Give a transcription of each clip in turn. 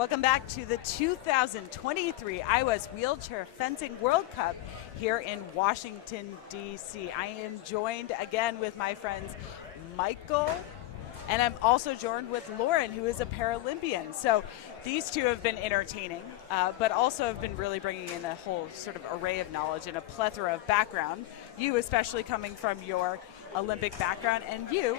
Welcome back to the 2023 IWAS Wheelchair Fencing World Cup here in Washington, D.C. I am joined again with my friends Michael, and I'm also joined with Lauren, who is a Paralympian. So these two have been entertaining, but also have been really bringing in a whole sort of array of knowledge and a plethora of background. You especially coming from your Olympic background, and you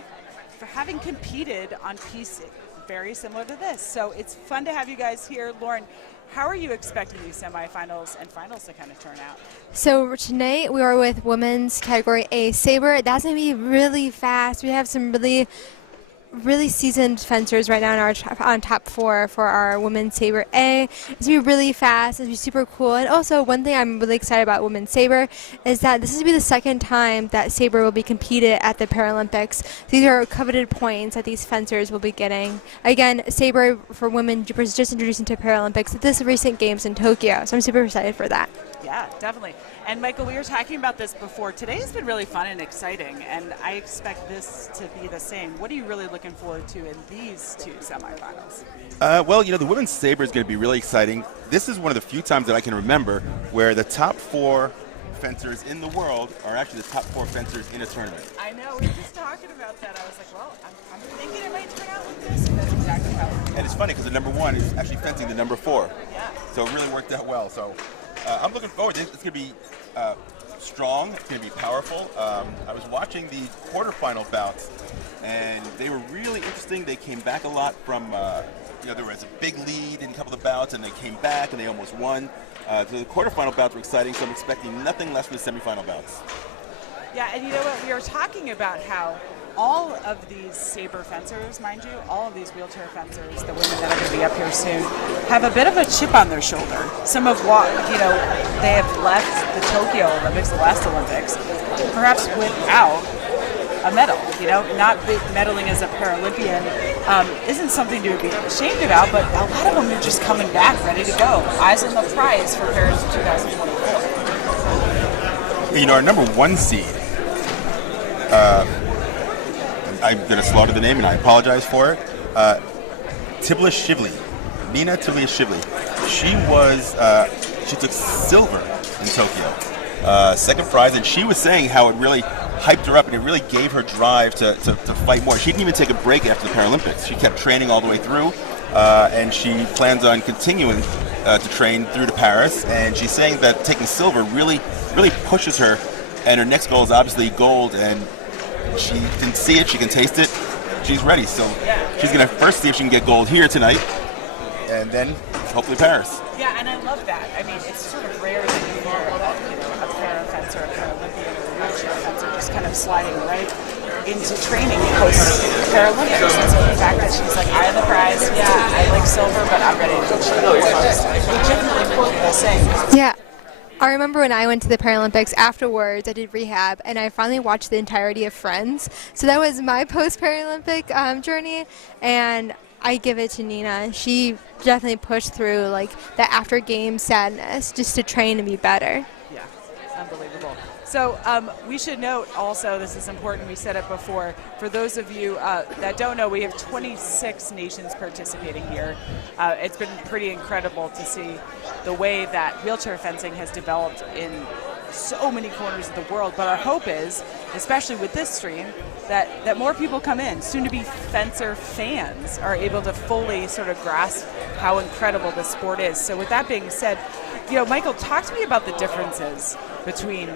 for having competed on pieces very similar to this. So it's fun to have you guys here. Lauren, how are you expecting these semifinals and finals to kind of turn out? So tonight we are with women's category A sabre. That's going to be really fast. We have some really seasoned fencers right now in our on top four for our women's sabre A. It's going to be really fast. It's going to be super cool. And also one thing I'm really excited about women's sabre is that this is going to be the second time that sabre will be competed at the Paralympics. These are coveted points that these fencers will be getting. Again, sabre for women was just introduced into Paralympics at this recent games in Tokyo. So I'm super excited for that. Yeah, definitely. And Michael, we were talking about this before. Today's been really fun and exciting, and I expect this to be the same. What are you really looking forward to in these two semifinals? Well, the women's sabre is going to be really exciting. This is one of the few times that I can remember where the top four fencers in the world are actually the top four fencers in a tournament. I know. We were just talking about that. I was like, well, I'm thinking it might turn out like this, and that's exactly how it is. And it's funny because the number one is actually fencing the number four. Yeah. So it really worked out well. So I'm looking forward. It's going to be strong. It's going to be powerful. I was watching the quarterfinal bouts, and they were really interesting. They came back a lot from, there was a big lead in a couple of bouts, and they came back, and they almost won. So the quarterfinal bouts were exciting, so I'm expecting nothing less from the semifinal bouts. Yeah, and you know what? We were talking about how all of these sabre fencers, mind you, all of these wheelchair fencers, the women that are going to be up here soon, have a bit of a chip on their shoulder. Some of what, they have left the Tokyo Olympics, the last Olympics, perhaps without a medal. Not medaling as a Paralympian isn't something to be ashamed about, but a lot of them are just coming back ready to go. Eyes on the prize for Paris 2024. Our number one seed, I'm going to slaughter the name, and I apologize for it. Nina Tibliashvili. She took silver in Tokyo, second prize, and she was saying how it really hyped her up and it really gave her drive to fight more. She didn't even take a break after the Paralympics. She kept training all the way through, and she plans on continuing to train through to Paris. And she's saying that taking silver really pushes her, and her next goal is obviously gold, and she can see it, she can taste it, she's ready. So she's going to first see if she can get gold here tonight, and then hopefully Paris. Yeah, and I love that. I mean, it's sort of rare that you hear about a para fencer, a Paralympian, or a wheelchair fencer just kind of sliding right into training post Paralympics. And so the fact that she's like, eye on the prize, yeah, I like silver, but I'm ready to go to the Olympics. Legitimately what people say. Yeah. I remember when I went to the Paralympics afterwards, I did rehab, and I finally watched the entirety of Friends. So that was my post-Paralympic journey, and I give it to Nina. She definitely pushed through that after-game sadness just to train and be better. Yeah, unbelievable. So we should note also, this is important, we said it before, for those of you that don't know, we have 26 nations participating here. It's been pretty incredible to see the way that wheelchair fencing has developed in so many corners of the world, but our hope is, especially with this stream, that more people come in. Soon-to-be fencer fans are able to fully sort of grasp how incredible this sport is. So with that being said, Michael, talk to me about the differences between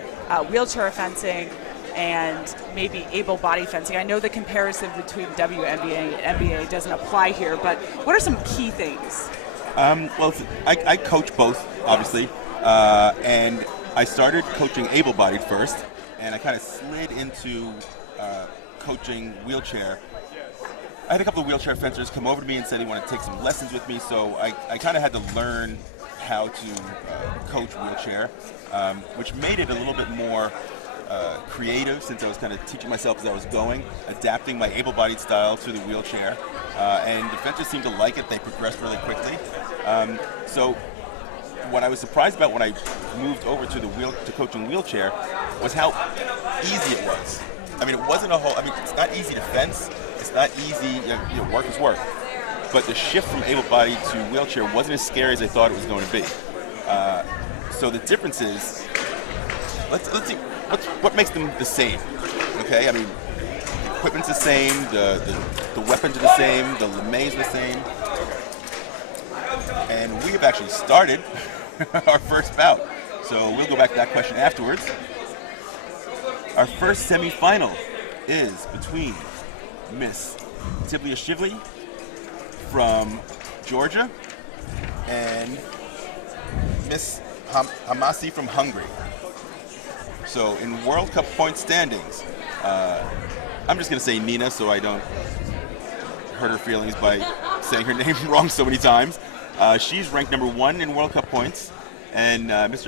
wheelchair fencing and maybe able-bodied fencing. I know the comparison between WNBA and NBA doesn't apply here, but what are some key things? Well, I coach both, obviously, and I started coaching able-bodied first, and I kind of slid into coaching wheelchair. I had a couple of wheelchair fencers come over to me and said they wanted to take some lessons with me, so I kind of had to learn how to coach wheelchair, which made it a little bit more creative, since I was kind of teaching myself as I was going, adapting my able-bodied style to the wheelchair, and the fencers seemed to like it. They progressed really quickly. So what I was surprised about when I moved over to coaching wheelchair was how easy it was. I mean, it wasn't it's not easy to fence. It's not easy, work is work. but the shift from able-bodied to wheelchair wasn't as scary as I thought it was going to be. So the difference is, let's see, what makes them the same? Okay, I mean, the equipment's the same, the weapons are the same, the LeMay's the same, and we have actually started our first bout. So we'll go back to that question afterwards. Our first semifinal is between Miss Tiblia Shively from Georgia and Miss Hamasi from Hungary. So in World Cup point standings, I'm just going to say Nina so I don't hurt her feelings by saying her name wrong so many times. She's ranked number 1 in World Cup points, and Miss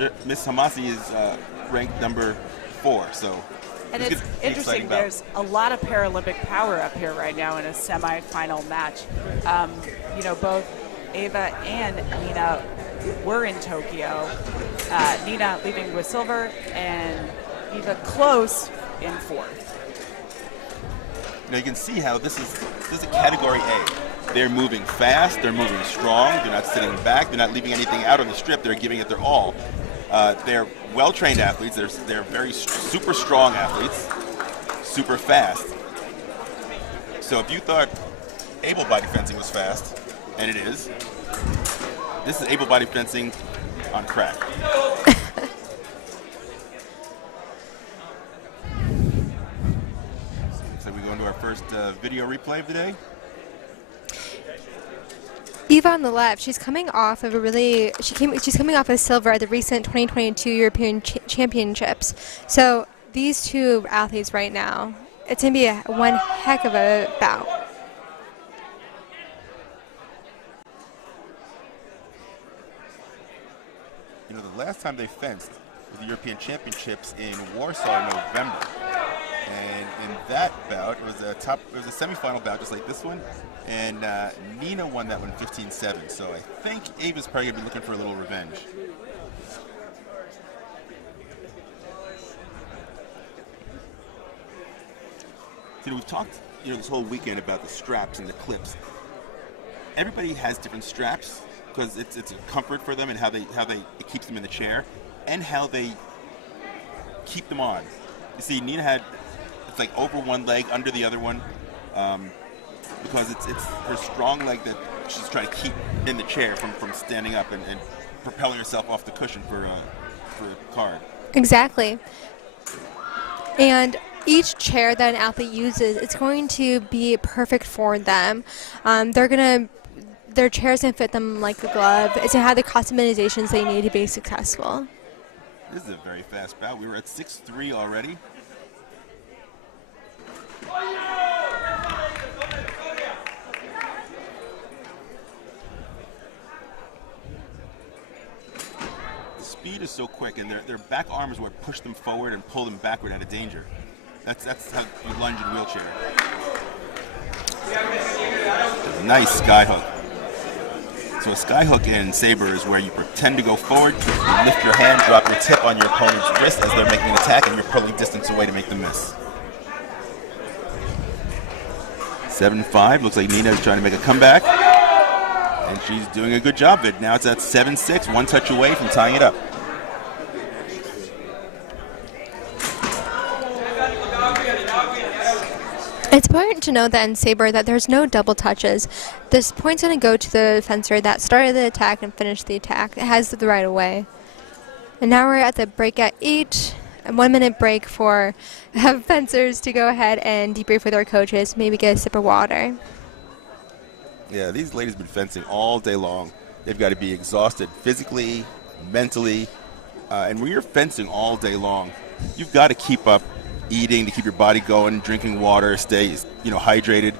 Hamasi is ranked number 4. So. And it's interesting, there's a lot of Paralympic power up here right now in a semifinal match. You know, both Ava and Nina were in Tokyo. Nina leaving with silver and Eva close in 4th. Now you can see how this is a category A. They're moving fast, they're moving strong, they're not sitting back, they're not leaving anything out on the strip, they're giving it their all. They're well-trained athletes. They're very super strong athletes, super fast. So if you thought able-bodied fencing was fast, and it is, this is able-bodied fencing on crack. So we go into our first video replay of the day. Eva on the left, she's coming off of she's coming off of silver at the recent 2022 European Championships. So these two athletes right now, it's going to be one heck of a bout. You know, the last time they fenced was the European Championships in Warsaw in November. And in that bout, it was a semifinal bout just like this one. And Nina won that one 15-7. So I think Ava's probably going to be looking for a little revenge. You know, we've talked, this whole weekend about the straps and the clips. Everybody has different straps because it's a comfort for them and how it keeps them in the chair and how they keep them on. You see, Nina had it's like over one leg, under the other one. Because it's her strong leg that she's trying to keep in the chair from standing up and propelling herself off the cushion for a card. Exactly. And each chair that an athlete uses, it's going to be perfect for them. Their chair's going to fit them like a glove. It's going to have the customizations they need to be successful. This is a very fast bout. We were at 6-3 already. Speed is so quick, and their back arm is what push them forward and pull them backward out of danger. That's how you lunge in wheelchair. Nice sky hook. So a sky hook in sabre is where you pretend to go forward, you lift your hand, drop your tip on your opponent's wrist as they're making an attack, and you're pulling distance away to make them miss. 7-5. Looks like Nina is trying to make a comeback. And she's doing a good job of it. Now it's at 7-6, one touch away from tying it up. It's important to know that in sabre that there's no double touches. This point's going to go to the fencer that started the attack and finished the attack. It has the right of way. And now we're at the break at 8. A 1-minute break for fencers to go ahead and debrief with their coaches, maybe get a sip of water. Yeah, these ladies have been fencing all day long. They've got to be exhausted physically, mentally, and when you're fencing all day long, you've got to keep up eating to keep your body going, drinking water, stay hydrated.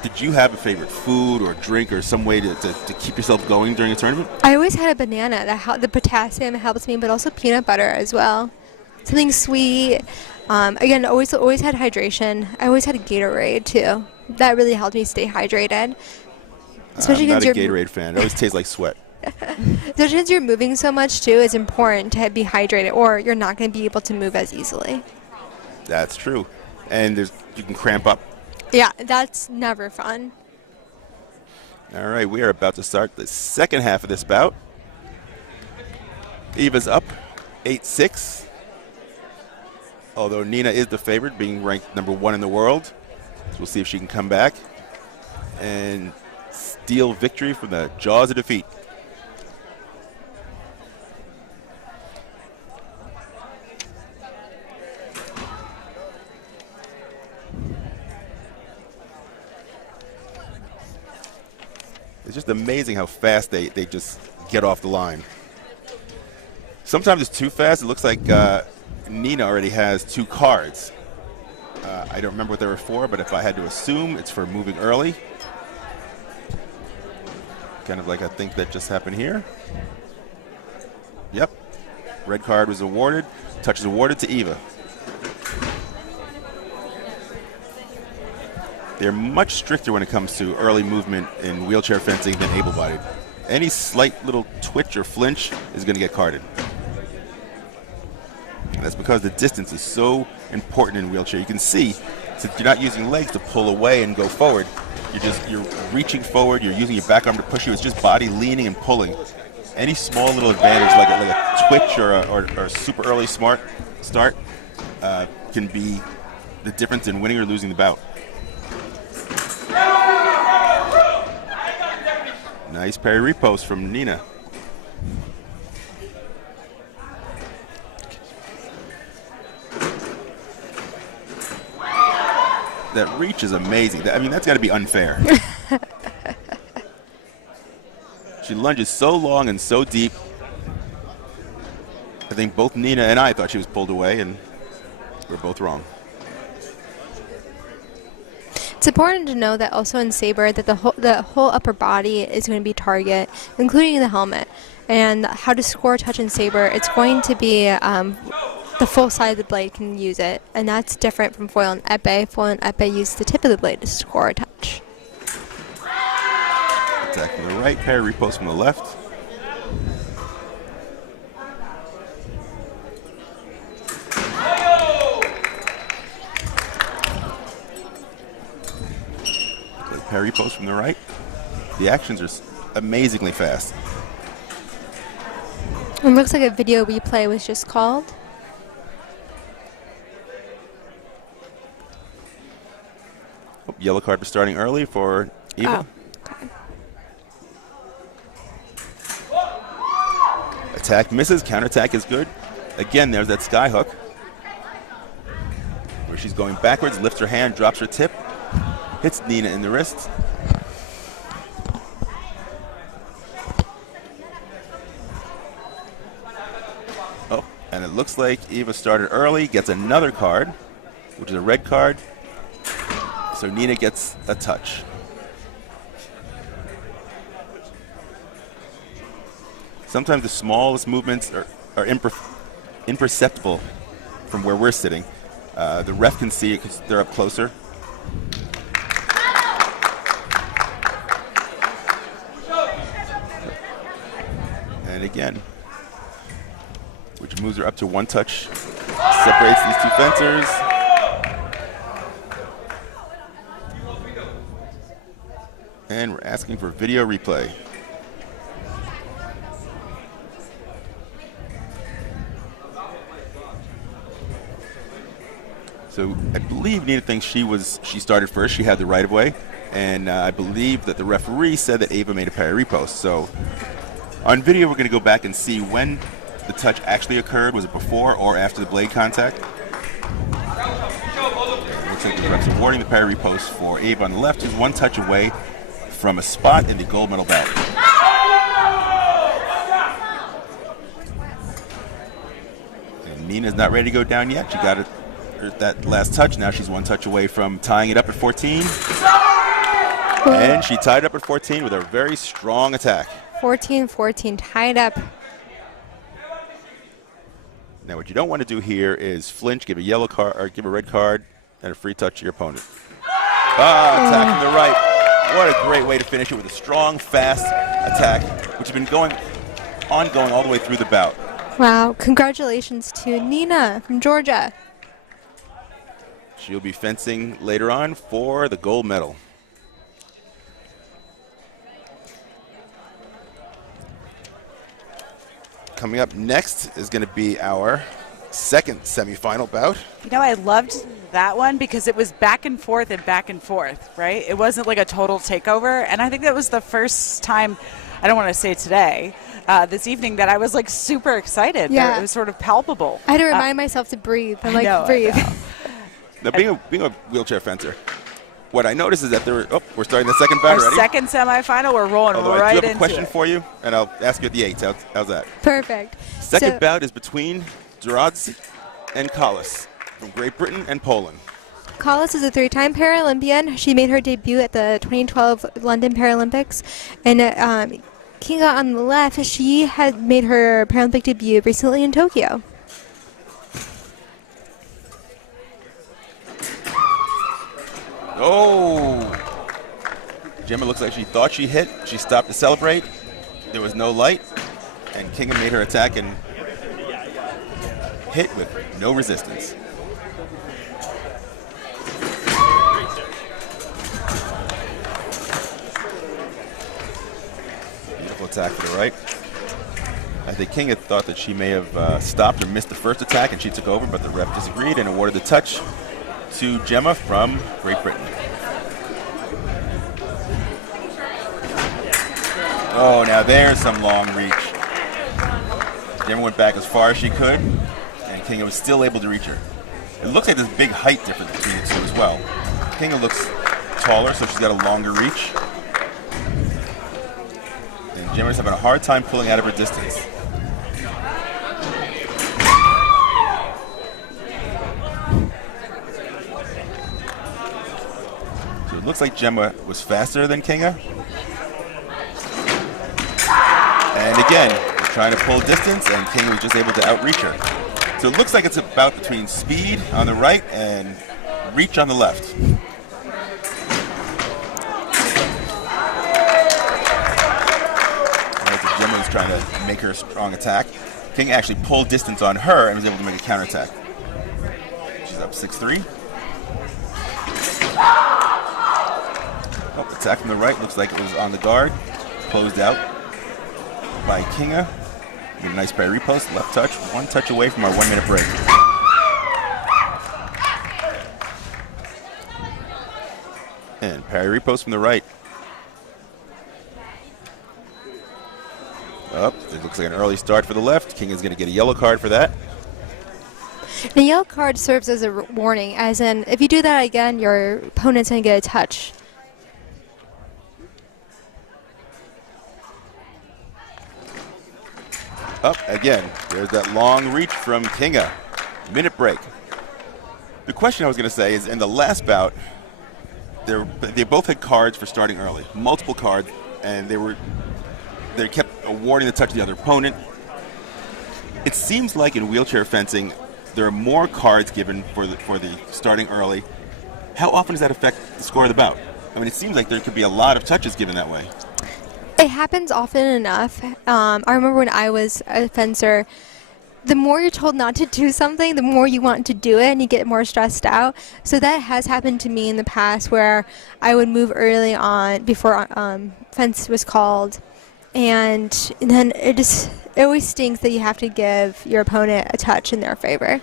Did you have a favorite food or drink or some way to keep yourself going during a tournament? I always had a banana. The potassium helps me, but also peanut butter as well. Something sweet. Again, always had hydration. I always had a Gatorade too. That really helped me stay hydrated. Especially I'm not a Gatorade fan. It always tastes like sweat. So since you're moving so much too, it's important to be hydrated, or you're not going to be able to move as easily. That's true. And you can cramp up. Yeah, that's never fun. All right, we are about to start the second half of this bout. Eva's up 8-6. Although Nina is the favorite, being ranked #1 in the world. So we'll see if she can come back and steal victory from the jaws of defeat. It's just amazing how fast they just get off the line. Sometimes it's too fast. It looks like Nina already has 2 cards. I don't remember what they were for, but if I had to assume, it's for moving early. Kind of like I think that just happened here. Yep. Red card was awarded. Touch is awarded to Eva. They're much stricter when it comes to early movement in wheelchair fencing than able-bodied. Any slight little twitch or flinch is going to get carded. And that's because the distance is so important in wheelchair. You can see, since you're not using legs to pull away and go forward, you're reaching forward, you're using your back arm to push you. It's just body leaning and pulling. Any small little advantage, like a twitch or a super early smart start, can be the difference in winning or losing the bout. Nice parry repost from Nina. That reach is amazing. I mean, that's got to be unfair. She lunges so long and so deep. I think both Nina and I thought she was pulled away, and we're both wrong. It's important to know that also in sabre that the whole upper body is going to be target, including the helmet. And how to score a touch in sabre, it's going to be the full side of the blade can use it, and that's different from foil and epee. Foil and epee use the tip of the blade to score a touch. Attack from the right, parry repost from the left. Parry post from the right. The actions are amazingly fast. It looks like a video replay was just called. Oh, yellow card for starting early for Eva. Oh, okay. Attack misses, counterattack is good. Again, there's that sky hook where she's going backwards, lifts her hand, drops her tip. Hits Nina in the wrist. Oh, and it looks like Eva started early, gets another card, which is a red card. So Nina gets a touch. Sometimes the smallest movements are imperceptible from where we're sitting. The ref can see it because they're up closer. And again, which moves her up to 1 touch, separates these 2 fencers. And we're asking for video replay. So I believe Nina thinks she started first. She had the right of way, and I believe that the referee said that Eva made a parry repost. So on video, we're going to go back and see when the touch actually occurred. Was it before or after the blade contact? Looks like the ref's awarding the parry repost for Eva on the left, who's 1 touch away from a spot in the gold medal bout. And Nina's not ready to go down yet. She got it. That last touch. Now she's 1 touch away from tying it up at 14. And she tied up at 14 with a very strong attack. 14-14, tied up. Now what you don't want to do here is flinch, give a yellow card, or give a red card, and a free touch to your opponent. Attack from the right. What a great way to finish it with a strong, fast attack, which has been ongoing all the way through the bout. Wow, congratulations to Nina from Georgia. She'll be fencing later on for the gold medal. coming up next is going to be our second semifinal bout. You know, I loved that one because it was back and forth, right? It wasn't like a total takeover. And I think that was the first time, I don't want to say today, this evening, that I was like super excited. Yeah. It was sort of palpable. I had to remind myself to breathe. I'm like, I know. breathe. Now, being a wheelchair fencer, what I noticed is that we're starting the second bout Our already. second semifinal, we're rolling Although right I into do have a question it. for you, and I'll ask you at the 8s. How's that? Perfect. Second So- bout is between Duradz and Collis from Great Britain and Poland. Collis is a 3-time Paralympian. She made her debut at the 2012 London Paralympics. And Kinga on the left, she had made her Paralympic debut recently in Tokyo. Oh! Gemma looks like she thought she hit. She stopped to celebrate. There was no light. And Kinga made her attack and hit with no resistance. Beautiful attack to the right. I think Kinga thought that she may have stopped or missed the first attack, and she took over, but the ref disagreed and awarded the touch to Gemma from Great Britain. Oh, now there's some long reach. Gemma went back as far as she could, and Kinga was still able to reach her. It looks like there's a big height difference between the two as well. Kinga looks taller, so she's got a longer reach. And Gemma's having a hard time pulling out of her distance. So it looks like Gemma was faster than Kinga. And again, trying to pull distance, and Kinga was just able to outreach her. So it looks like it's about between speed on the right and reach on the left. Right, Gemma was trying to make her a strong attack. Kinga actually pulled distance on her and was able to make a counterattack. She's up 6-3. Oh, attack from the right, looks like it was on the guard. Closed out by Kinga. Get a nice parry repost, left touch, one touch away from our 1 minute break. And parry repost from the right. Up, it looks like an early start for the left. Kinga's going to get a yellow card for that. The yellow card serves as a warning, as in, if you do that again, your opponent's going to get a touch. Up again. There's that long reach from Kinga. Minute break. The question I was going to say is, in the last bout, they both had cards for starting early, multiple cards, and they kept awarding the touch to the other opponent. It seems like in wheelchair fencing, there are more cards given for the starting early. How often does that affect the score of the bout? I mean, it seems like there could be a lot of touches given that way. It happens often enough. I remember when I was a fencer, the more you're told not to do something, the more you want to do it, and you get more stressed out. So that has happened to me in the past, where I would move early on before fence was called, and then it always stinks that you have to give your opponent a touch in their favor.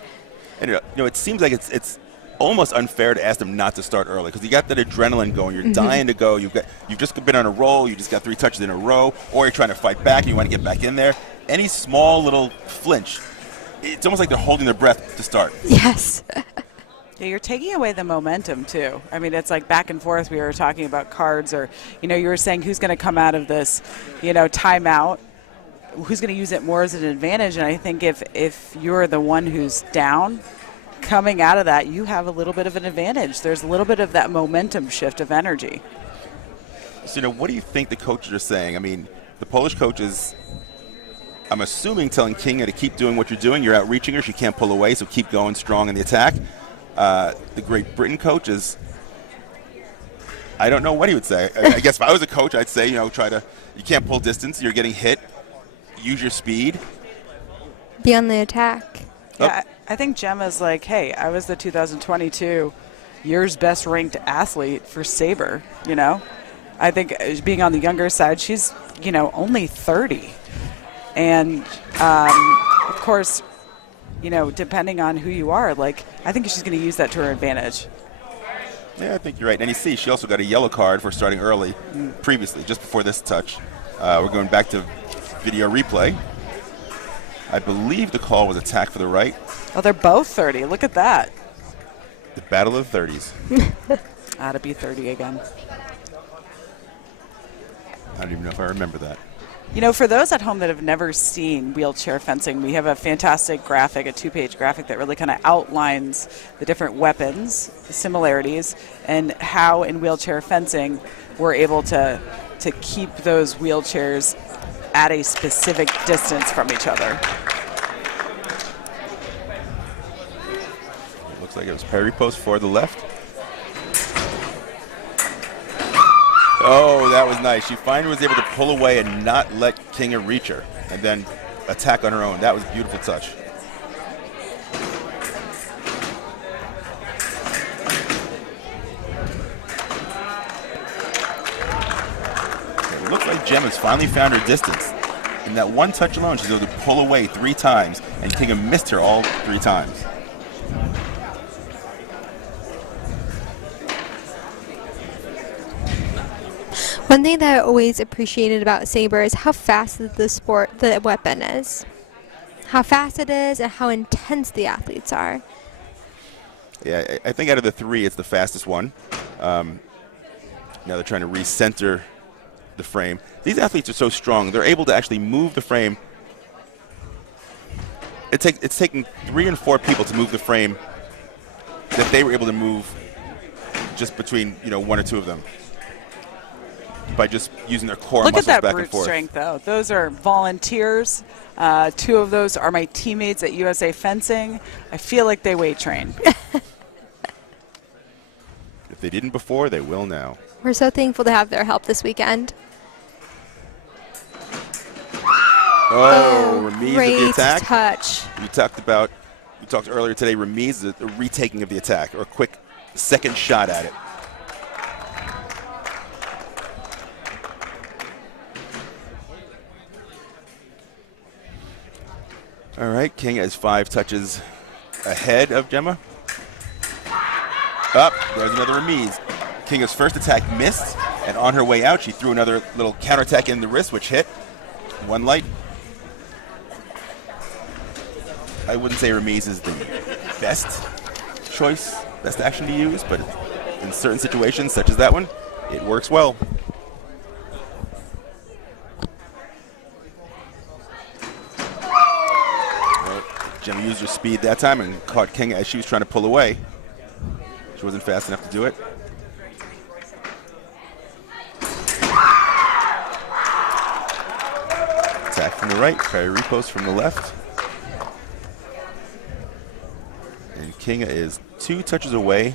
And it seems like it's almost unfair to ask them not to start early, because you got that adrenaline going. You're dying to go. You've just been on a roll. You just got 3 touches in a row, or you're trying to fight back and you want to get back in there. Any small little flinch, it's almost like they're holding their breath to start. Yes. Yeah, you're taking away the momentum too. I mean, it's like back and forth. We were talking about cards, or you were saying who's going to come out of this, timeout, who's going to use it more as an advantage. And I think if you're the one who's down, coming out of that, you have a little bit of an advantage. There's a little bit of that momentum shift of energy. So, what do you think the coaches are saying? I mean, the Polish coaches, I'm assuming, telling Kinga to keep doing what you're doing. You're outreaching her. She can't pull away, so keep going strong in the attack. The Great Britain coaches, I don't know what he would say. I guess if I was a coach, I'd say, you can't pull distance. You're getting hit. Use your speed. Be on the attack. Yeah, I think Gemma's like, hey, I was the 2022 year's best ranked athlete for sabre, I think being on the younger side, she's, only 30. And Of course, depending on who you are, I think she's going to use that to her advantage. Yeah, I think you're right. And you see, she also got a yellow card for starting early previously, just before this touch. We're going back to video replay. I believe the call was attack for the right. Oh, they're both 30. Look at that. The battle of the 30s. Ought to be 30 again. I don't even know if I remember that. For those at home that have never seen wheelchair fencing, we have a fantastic graphic, a 2-page graphic that really kind of outlines the different weapons, the similarities, and how in wheelchair fencing we're able to keep those wheelchairs at a specific distance from each other. It looks like it was parry post for the left. Oh, that was nice. She finally was able to pull away and not let Kinga reach her, and then attack on her own. That was a beautiful touch. It looks like Gemma's finally found her distance. In that one touch alone, she's able to pull away 3 times, and Kinga missed her all 3 times. One thing that I always appreciated about saber is how fast the weapon is. How fast it is and how intense the athletes are. Yeah, I think out of the 3, it's the fastest one. Now they're trying to recenter the frame. These athletes are so strong, they're able to actually move the frame. It's taking 3 and 4 people to move the frame that they were able to move just between 1 or 2 of them, by just using their core muscles back and forth. Look at that brute strength, though. Those are volunteers. 2 of those are my teammates at USA Fencing. I feel like they weight train. If they didn't before, they will now. We're so thankful to have their help this weekend. Oh, remise great of the attack. Touch. We talked earlier today, remise is a retaking of the attack, or a quick second shot at it. All right, Kinga is 5 touches ahead of Gemma. Up, there's another remise. Kinga's first attack missed, and on her way out, she threw another little counterattack in the wrist, which hit. 1 light. I wouldn't say remise is the best choice, best action to use, but in certain situations, such as that one, it works well. Gemma used her speed that time and caught Kinga as she was trying to pull away. She wasn't fast enough to do it. Attack from the right, parry repost from the left. And Kinga is 2 touches away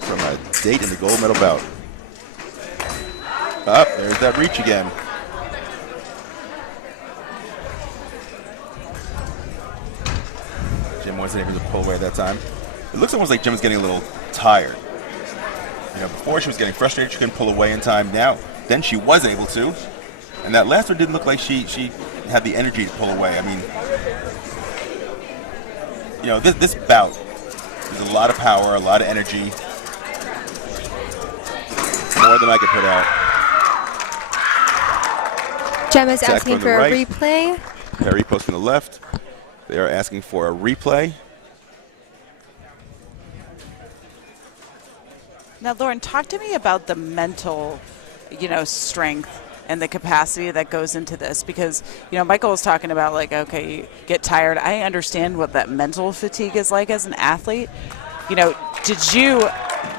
from a date in the gold medal bout. Up, there's that reach again. Jim wasn't able to pull away that time. It looks almost like Jim was getting a little tired. Before she was getting frustrated, she couldn't pull away in time. Now, then she was able to. And that last one didn't look like she had the energy to pull away. I mean, this bout, there's a lot of power, a lot of energy. More than I could put out. Gemma's asking for a replay. Parry post from the left. They are asking for a replay. Now, Lauren, talk to me about the mental, strength and the capacity that goes into this, because, Michael was talking about, okay, you get tired. I understand what that mental fatigue is like as an athlete. Did you,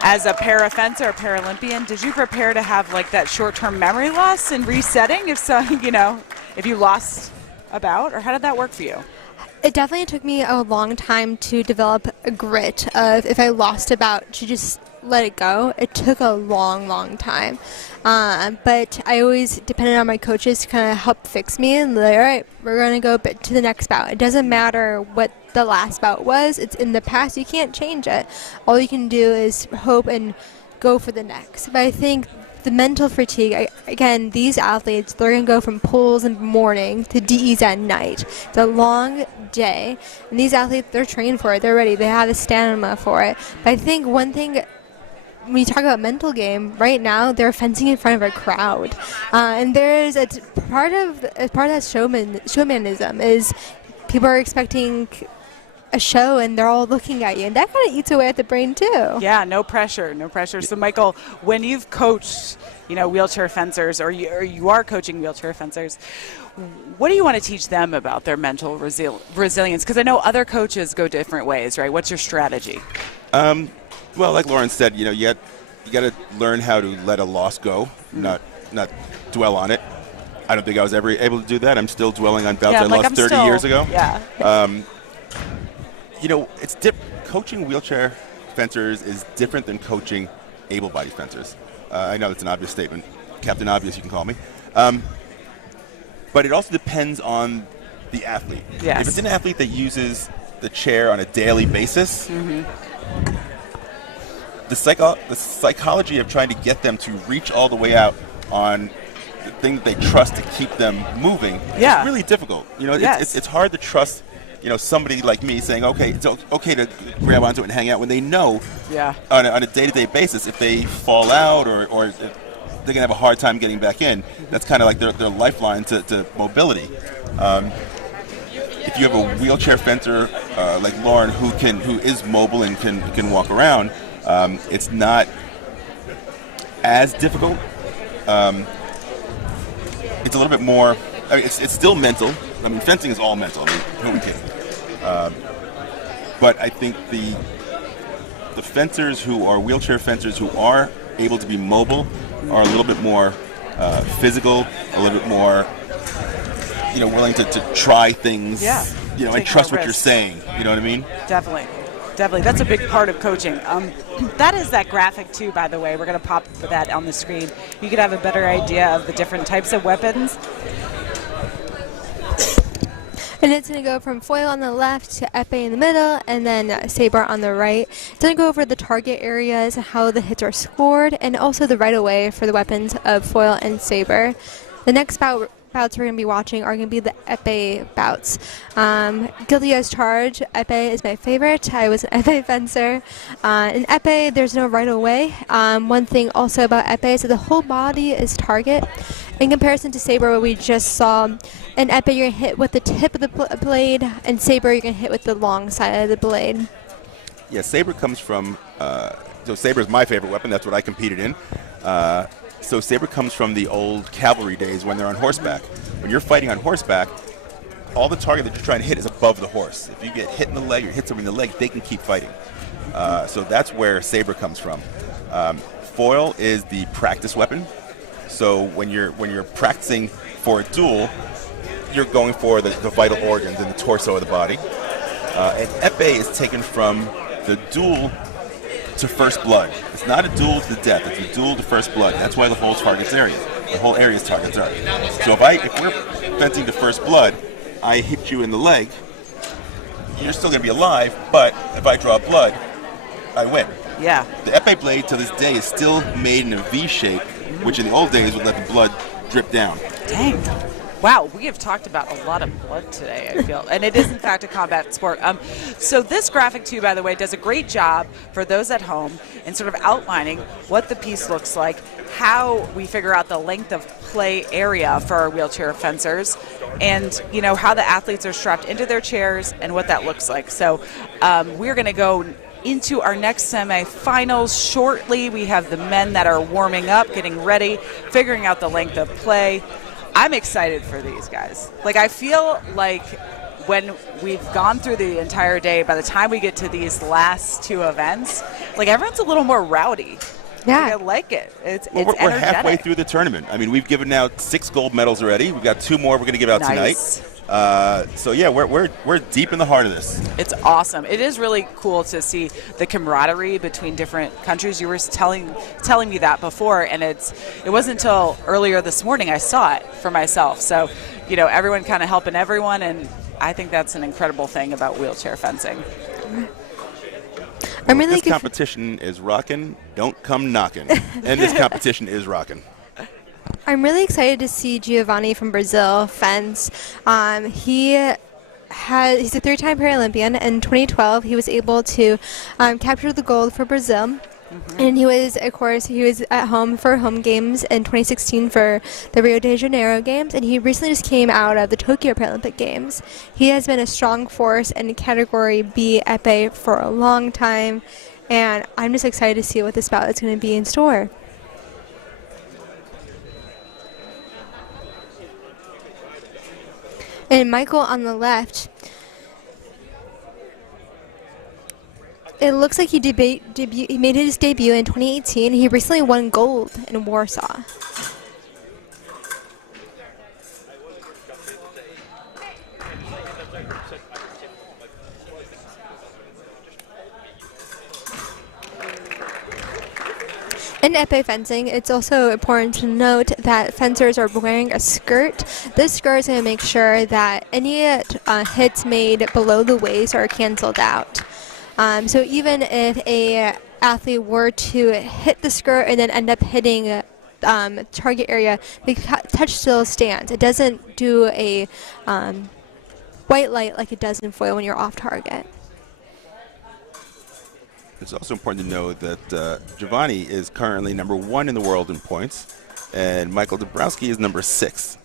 as a para-fencer or Paralympian, did you prepare to have, that short-term memory loss and resetting if you lost a bout, or how did that work for you? It definitely took me a long time to develop a grit of, if I lost a bout, to just let it go. It took a long, long time. But I always depended on my coaches to kind of help fix me and all right, we're going to go to the next bout. It doesn't matter what the last bout was. It's in the past. You can't change it. All you can do is hope and go for the next. But I think the mental fatigue, again, these athletes, they're going to go from pulls in the morning to DEs at night. It's a long day, and these athletes, they're trained for it. They're ready. They have the stamina for it. But I think one thing, when you talk about mental game, right now they're fencing in front of a crowd, and there's a part of that showmanism is people are expecting a show and they're all looking at you, and that kind of eats away at the brain too. Yeah, no pressure. So Michael, when you've coached, wheelchair fencers, or you are coaching wheelchair fencers, what do you want to teach them about their mental resilience? Because I know other coaches go different ways, right? What's your strategy? Well, like Lauren said, you got to learn how to let a loss go, not dwell on it. I don't think I was ever able to do that. I'm still dwelling on bouts I lost 30 years ago. Yeah. It's coaching wheelchair fencers is different than coaching able-bodied fencers. I know that's an obvious statement. Captain Obvious, you can call me. But it also depends on the athlete. Yes. If it's an athlete that uses the chair on a daily basis, the psychology of trying to get them to reach all the way out on the thing that they trust to keep them moving is really difficult. It's hard to trust somebody like me saying, okay, it's okay to grab onto it and hang out, when they know on a day-to-day basis if they fall out or if they're going to have a hard time getting back in. That's kind of like their lifeline to mobility. If you have a wheelchair fencer like Lauren who is mobile and can walk around, it's not as difficult. It's a little bit more. I mean, it's still mental. I mean, fencing is all mental. I mean, who are we kidding? But I think the fencers who are wheelchair fencers who are able to be mobile are a little bit more physical, a little bit more, willing to try things. Yeah. And trust what you're saying. You know what I mean? Definitely. That's a big part of coaching. That is that graphic too, by the way. We're going to pop that on the screen. You could have a better idea of the different types of weapons. And it's going to go from foil on the left to epee in the middle, and then sabre on the right. It's going to go over the target areas, how the hits are scored, and also the right of way for the weapons of foil and sabre. The next bouts we're going to be watching are going to be the epee bouts. Guilty as charged, epee is my favorite. I was an epee fencer. In epee, there's no right of way. One thing also about epee is that the whole body is target. In comparison to sabre, where we just saw, in epee you're going to hit with the tip of the blade, and sabre you're going to hit with the long side of the blade. Yeah, sabre comes from, so sabre is my favorite weapon. That's what I competed in. So sabre comes from the old cavalry days when they're on horseback. When you're fighting on horseback, all the target that you're trying to hit is above the horse. If you get hit in the leg or hit someone in the leg, they can keep fighting. So that's where sabre comes from. Foil is the practice weapon. So when you're practicing for a duel, you're going for the vital organs and the torso of the body. And epee is taken from the duel to first blood. It's not a duel to the death. It's a duel to first blood. That's why the whole area is target's area. So if we're fencing to first blood, I hit you in the leg, you're still going to be alive, but if I draw blood, I win. Yeah. The epee blade to this day is still made in a V shape, which in the old days would let the blood drip down. Dang. Wow, we have talked about a lot of blood today, I feel. And it is, in fact, a combat sport. So this graphic, too, by the way, does a great job for those at home in sort of outlining what the piece looks like, how we figure out the length of play area for our wheelchair fencers, and, how the athletes are strapped into their chairs and what that looks like. So we're going to go into our next semifinals shortly. We have the men that are warming up, getting ready, figuring out the length of play. I'm excited for these guys. I feel like when we've gone through the entire day, by the time we get to these last two events, everyone's a little more rowdy. Yeah. I like it. It's we're halfway through the tournament. I mean, we've given out 6 gold medals already. We've got 2 more we're going to give out tonight. So yeah, we're deep in the heart of this. It's awesome. It is really cool to see the camaraderie between different countries. You were telling me that before, and it wasn't until earlier this morning I saw it for myself. So, everyone kind of helping everyone, and I think that's an incredible thing about wheelchair fencing. I'm Well, really this competition is rocking. Don't come knocking. And this competition is rocking. I'm really excited to see Giovanni from Brazil fence. He's a 3-time Paralympian. In 2012, he was able to capture the gold for Brazil. And he was at home for home games in 2016 for the Rio de Janeiro games, and he recently just came out of the Tokyo Paralympic Games. He has been a strong force in category B epee for a long time, and I'm just excited to see what this bout is going to be in store. And Michael on the left, it looks like he made his debut in 2018. He recently won gold in Warsaw. In epee fencing, it's also important to note that fencers are wearing a skirt. This skirt is going to make sure that any hits made below the waist are canceled out. So even if a athlete were to hit the skirt and then end up hitting target area, the touch still stands. It doesn't do a white light like it does in foil when you're off target. It's also important to know that Giovanni is currently number 1 in the world in points, and Michael Dabrowski is number 6.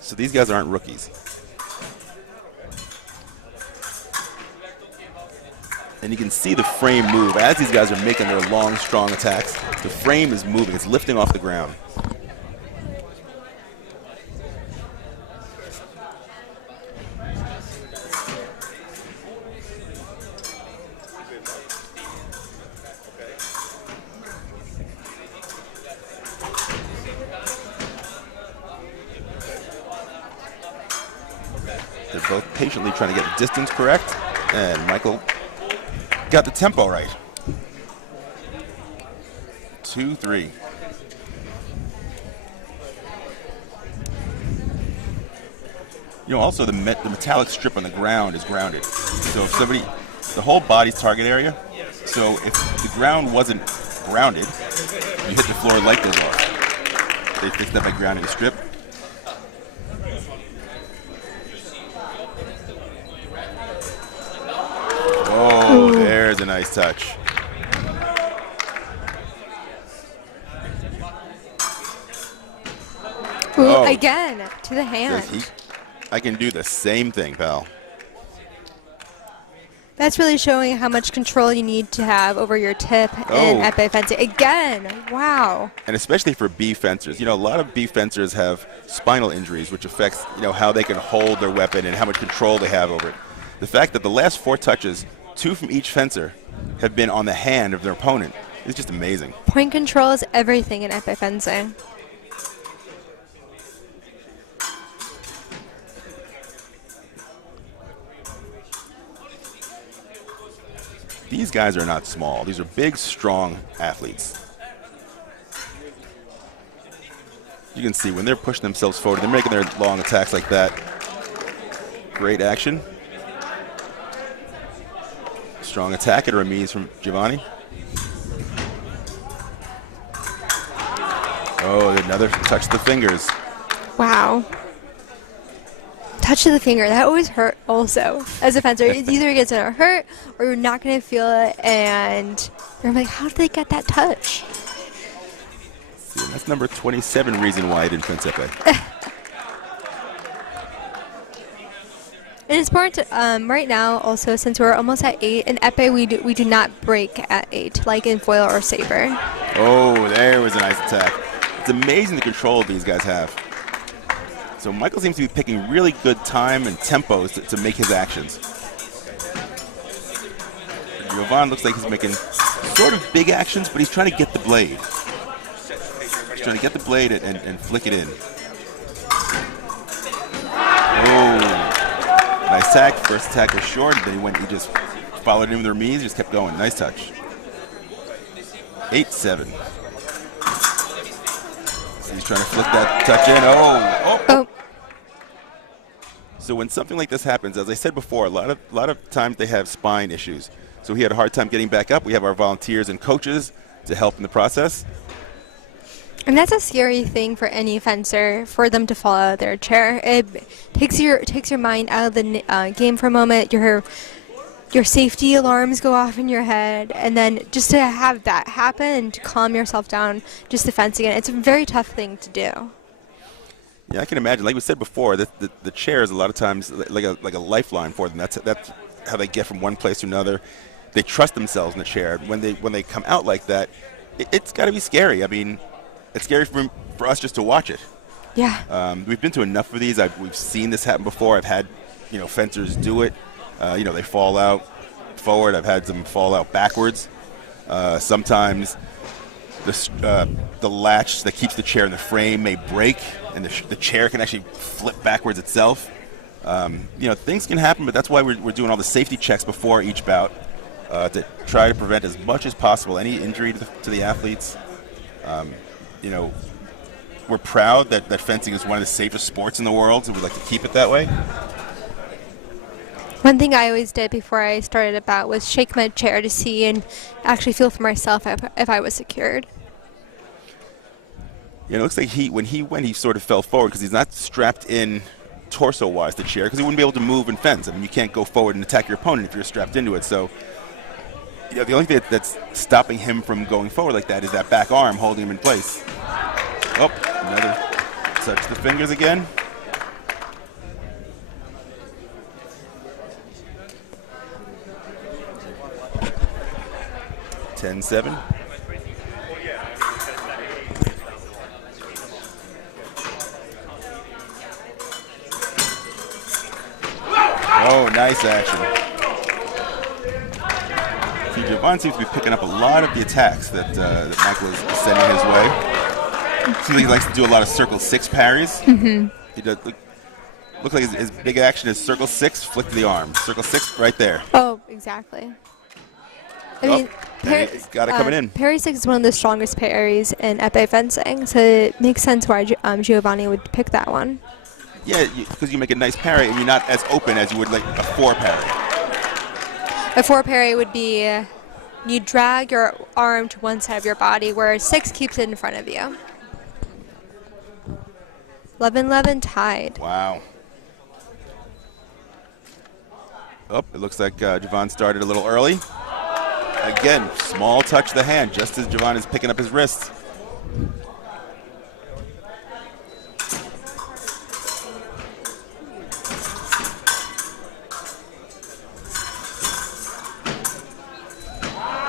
So these guys aren't rookies. And you can see the frame move as these guys are making their long, strong attacks. The frame is moving. It's lifting off the ground. They're both patiently trying to get the distance correct, and Michael got the tempo right. 2-3. You know, also the metallic strip on the ground is grounded. So if the whole body's target area. So if the ground wasn't grounded, you hit the floor, light goes off. They fixed that by grounding the strip. Oh, there's a nice touch. Ooh, again, to the hand. I can do the same thing, pal. That's really showing how much control you need to have over your tip in epee fencing. Again, wow. And especially for B fencers. You know, a lot of B fencers have spinal injuries, which affects, how they can hold their weapon and how much control they have over it. The fact that the last 4 touches, 2 from each fencer, have been on the hand of their opponent is just amazing. Point control is everything in epee fencing. These guys are not small. These are big, strong athletes. You can see when they're pushing themselves forward, they're making their long attacks like that. Great action. Strong attack at a remise from Giovanni. Oh, another touch of the fingers. Wow. Touch of the finger, that always hurt also as a fencer. It's either it gets going to hurt or you're not going to feel it, and you're like, how did they get that touch? See, that's number 27 reason why I didn't fence epee. And it's important to, right now also, since we're almost at 8, in epee we do not break at 8 like in foil or sabre. Oh, there was a nice attack. It's amazing the control these guys have. So Michael seems to be picking really good time and tempos to make his actions. Giovanni looks like he's making sort of big actions, but he's trying to get the blade. He's trying to get the blade and flick it in. Oh, nice attack. First attack was short, then he just followed him with the remise, just kept going. Nice touch. 8-7. So he's trying to flick that touch in. Oh. So when something like this happens, as I said before, a lot of times they have spine issues. So he had a hard time getting back up. We have our volunteers and coaches to help in the process. And that's a scary thing for any fencer, for them to fall out of their chair. It takes your mind out of the game for a moment. Your safety alarms go off in your head, and then just to have that happen and to calm yourself down just to fence again, it's a very tough thing to do. Yeah, I can imagine. Like we said before, the chair is a lot of times like a lifeline for them. That's how they get from one place to another. They trust themselves in the chair. When they come out like that, it's got to be scary. I mean, it's scary for us just to watch it. Yeah. We've been to enough of these. We've seen this happen before. I've had fencers do it. They fall out forward. I've had them fall out backwards. Sometimes the latch that keeps the chair in the frame may break, and the chair can actually flip backwards itself. Things can happen, but that's why we're doing all the safety checks before each bout to try to prevent as much as possible any injury to the athletes. We're proud that fencing is one of the safest sports in the world, so we'd like to keep it that way. One thing I always did before I started a bout was shake my chair to see and actually feel for myself if I was secured. It looks like when he went, he sort of fell forward because he's not strapped in torso-wise to the chair, because he wouldn't be able to move and fence. I mean, you can't go forward and attack your opponent if you're strapped into it. So the only thing that's stopping him from going forward like that is that back arm holding him in place. Oh, another touch the fingers again. (10-7). Oh, nice action. See, Javon seems to be picking up a lot of the attacks that Michael is sending his way. Seems like he likes to do a lot of circle 6 parries. Mm-hmm. He does look like his big action is circle 6, flick to the arm. Circle 6 right there. Oh, exactly. I mean, he's got it coming in. Parry 6 is one of the strongest parries in epee fencing, so it makes sense why Giovanni would pick that one. Yeah, because you make a nice parry and you're not as open as you would like a 4 parry. A 4 parry would be you drag your arm to one side of your body, where 6 keeps it in front of you. 11-11 tied. Wow. Oh, it looks like Javon started a little early. Again, small touch of the hand, just as Javon is picking up his wrist.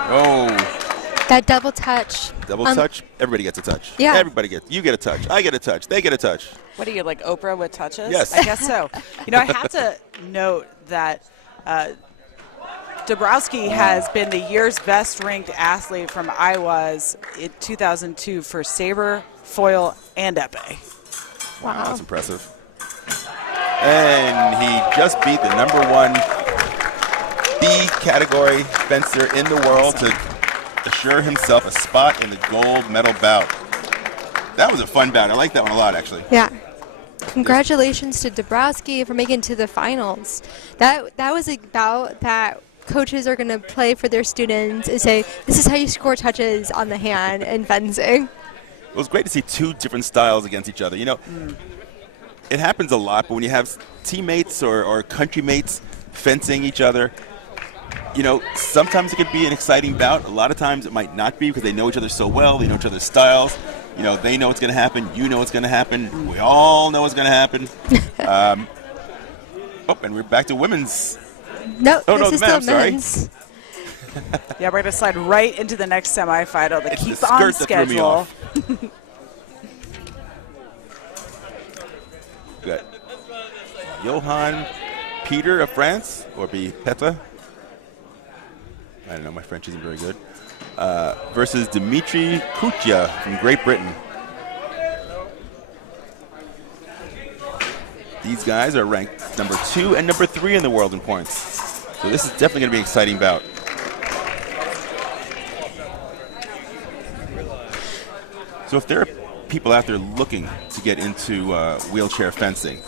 Oh. That double touch. Double touch? Everybody gets a touch. Yeah. You get a touch. I get a touch. They get a touch. What are you, like Oprah with touches? Yes. I guess so. I have to note that Dabrowski has been the year's best-ranked athlete from IWAS in 2002 for sabre, foil, and epee. Wow, that's impressive. And he just beat the #1 B category fencer in the world to assure himself a spot in the gold medal bout. That was a fun bout. I like that one a lot, actually. Yeah. Congratulations to Dabrowski for making it to the finals. That was a bout that coaches are going to play for their students and say, this is how you score touches on the hand in fencing. It was great to see 2 different styles against each other. It happens a lot, but when you have teammates or country mates fencing each other, sometimes it could be an exciting bout. A lot of times it might not be because they know each other so well. They know each other's styles. They know what's going to happen. You know what's going to happen. We all know what's going to happen. And we're back to women's. No, no, this the is men's, still men's. Yeah, we're going to slide right into the next semifinal to It's keep the on skirt that threw me schedule. off. Good. Johan Peter of France, or be Petra. I don't know, my French isn't very good. Versus Dimitri Kutia from Great Britain. These guys are ranked #2 and #3 in the world in points. So this is definitely going to be an exciting bout. So if there are people out there looking to get into wheelchair fencing,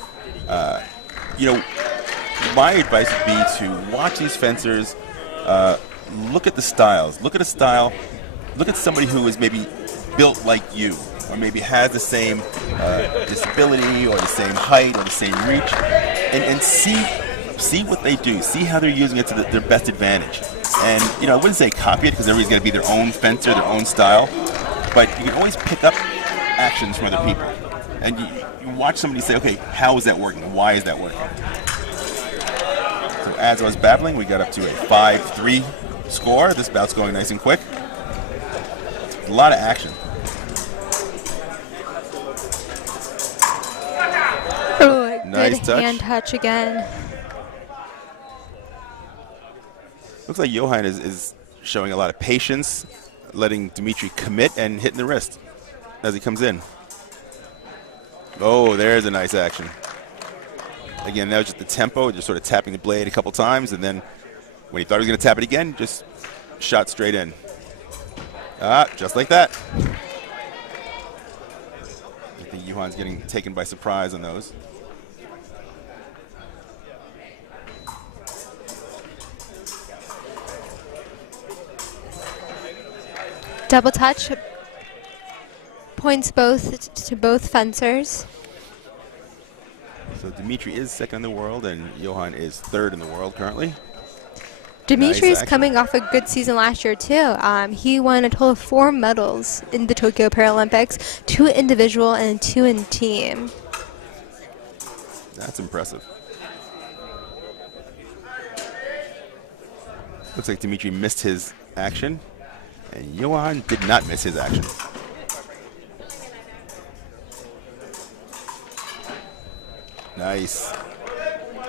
my advice would be to watch these fencers, look at the styles, look at a style, look at somebody who is maybe built like you, or maybe has the same disability or the same height or the same reach, and see what they do, see how they're using it to their best advantage. And I wouldn't say copy it because everybody's got to be their own fencer, their own style, but you can always pick up actions from other people. And you watch somebody say, okay, how is that working? Why is that working? So as I was babbling, we got up to a 5-3 score. This bout's going nice and quick. A lot of action. Oh, nice good touch. hand touch again. Looks like Johan is showing a lot of patience, letting Dimitri commit and hitting the wrist as he comes in. Oh, there's a nice action. Again, that was just the tempo, just sort of tapping the blade a couple times, and then when he thought he was going to tap it again, just shot straight in. Just like that. I think Johan's getting taken by surprise on those. Double touch. Points both to both fencers. So Dimitri is second in the world, and Johan is third in the world currently. Dimitri is Nice coming off a good season last year, too. He won a total of 4 medals in the Tokyo Paralympics, 2 individual and 2 in team. That's impressive. Looks like Dimitri missed his action, and Johan did not miss his action. Nice.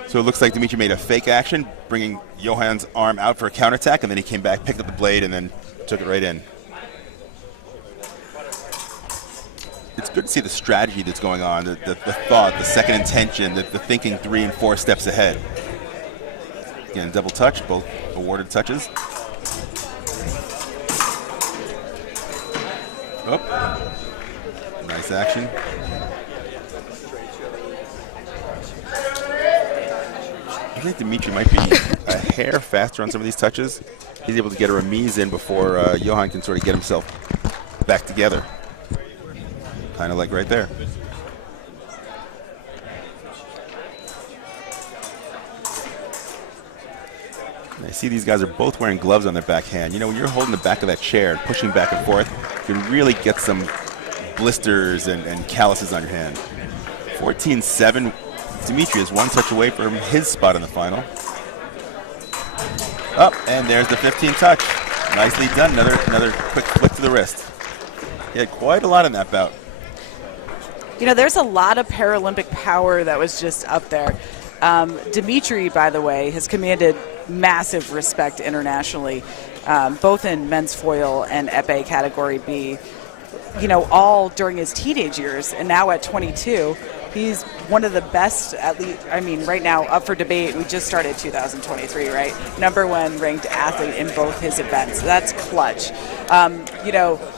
So it looks like Dimitri made a fake action, bringing Johan's arm out for a counterattack, and then he came back, picked up the blade, and then took it right in. It's good to see the strategy that's going on, the thought, the second intention, the thinking 3 and 4 steps ahead. Again, double touch, both awarded touches. Oh, nice action. I think Dimitri might be a hair faster on some of these touches. He's able to get a remise in before Johan can sort of get himself back together. Kind of like right there. And I see these guys are both wearing gloves on their backhand. When you're holding the back of that chair and pushing back and forth, you can really get some blisters and calluses on your hand. 14-7. Dimitri is 1 touch away from his spot in the final. And there's the 15 touch. Nicely done. Another quick flick to the wrist. He had quite a lot in that bout. There's a lot of Paralympic power that was just up there. Dimitri, by the way, has commanded massive respect internationally, both in men's foil and epee category B, all during his teenage years. And now at 22, he's one of the best, right now up for debate. We just started 2023, right? #1 ranked athlete in both his events. That's clutch.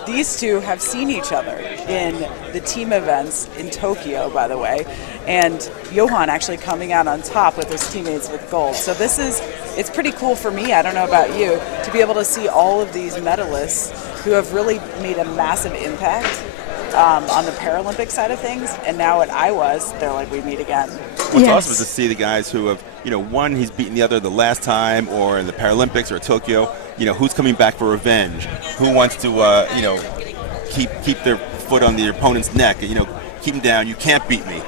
These two have seen each other in the team events in Tokyo, by the way, and Johan actually coming out on top with his teammates with gold. So it's pretty cool for me, I don't know about you, to be able to see all of these medalists who have really made a massive impact on the Paralympic side of things, and now at IWAS, they're like, we meet again. What's awesome is to see the guys who have, one, he's beaten the other the last time, or in the Paralympics or Tokyo, who's coming back for revenge, who wants to, keep their foot on the opponent's neck, keep them down, you can't beat me.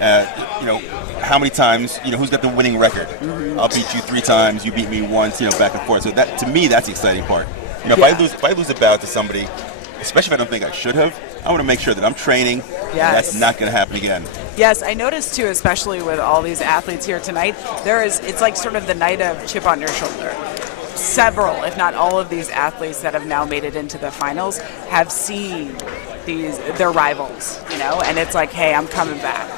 How many times, who's got the winning record? Mm-hmm. I'll beat you 3 times, you beat me once, back and forth. So that, to me, that's the exciting part. If I lose a bout to somebody, especially if I don't think I should have, I want to make sure that I'm training. Yes. That's not going to happen again. Yes, I noticed too, especially with all these athletes here tonight, it's like sort of the night of chip on your shoulder. Several, if not all of these athletes that have now made it into the finals have seen their rivals, and it's like, hey, I'm coming back,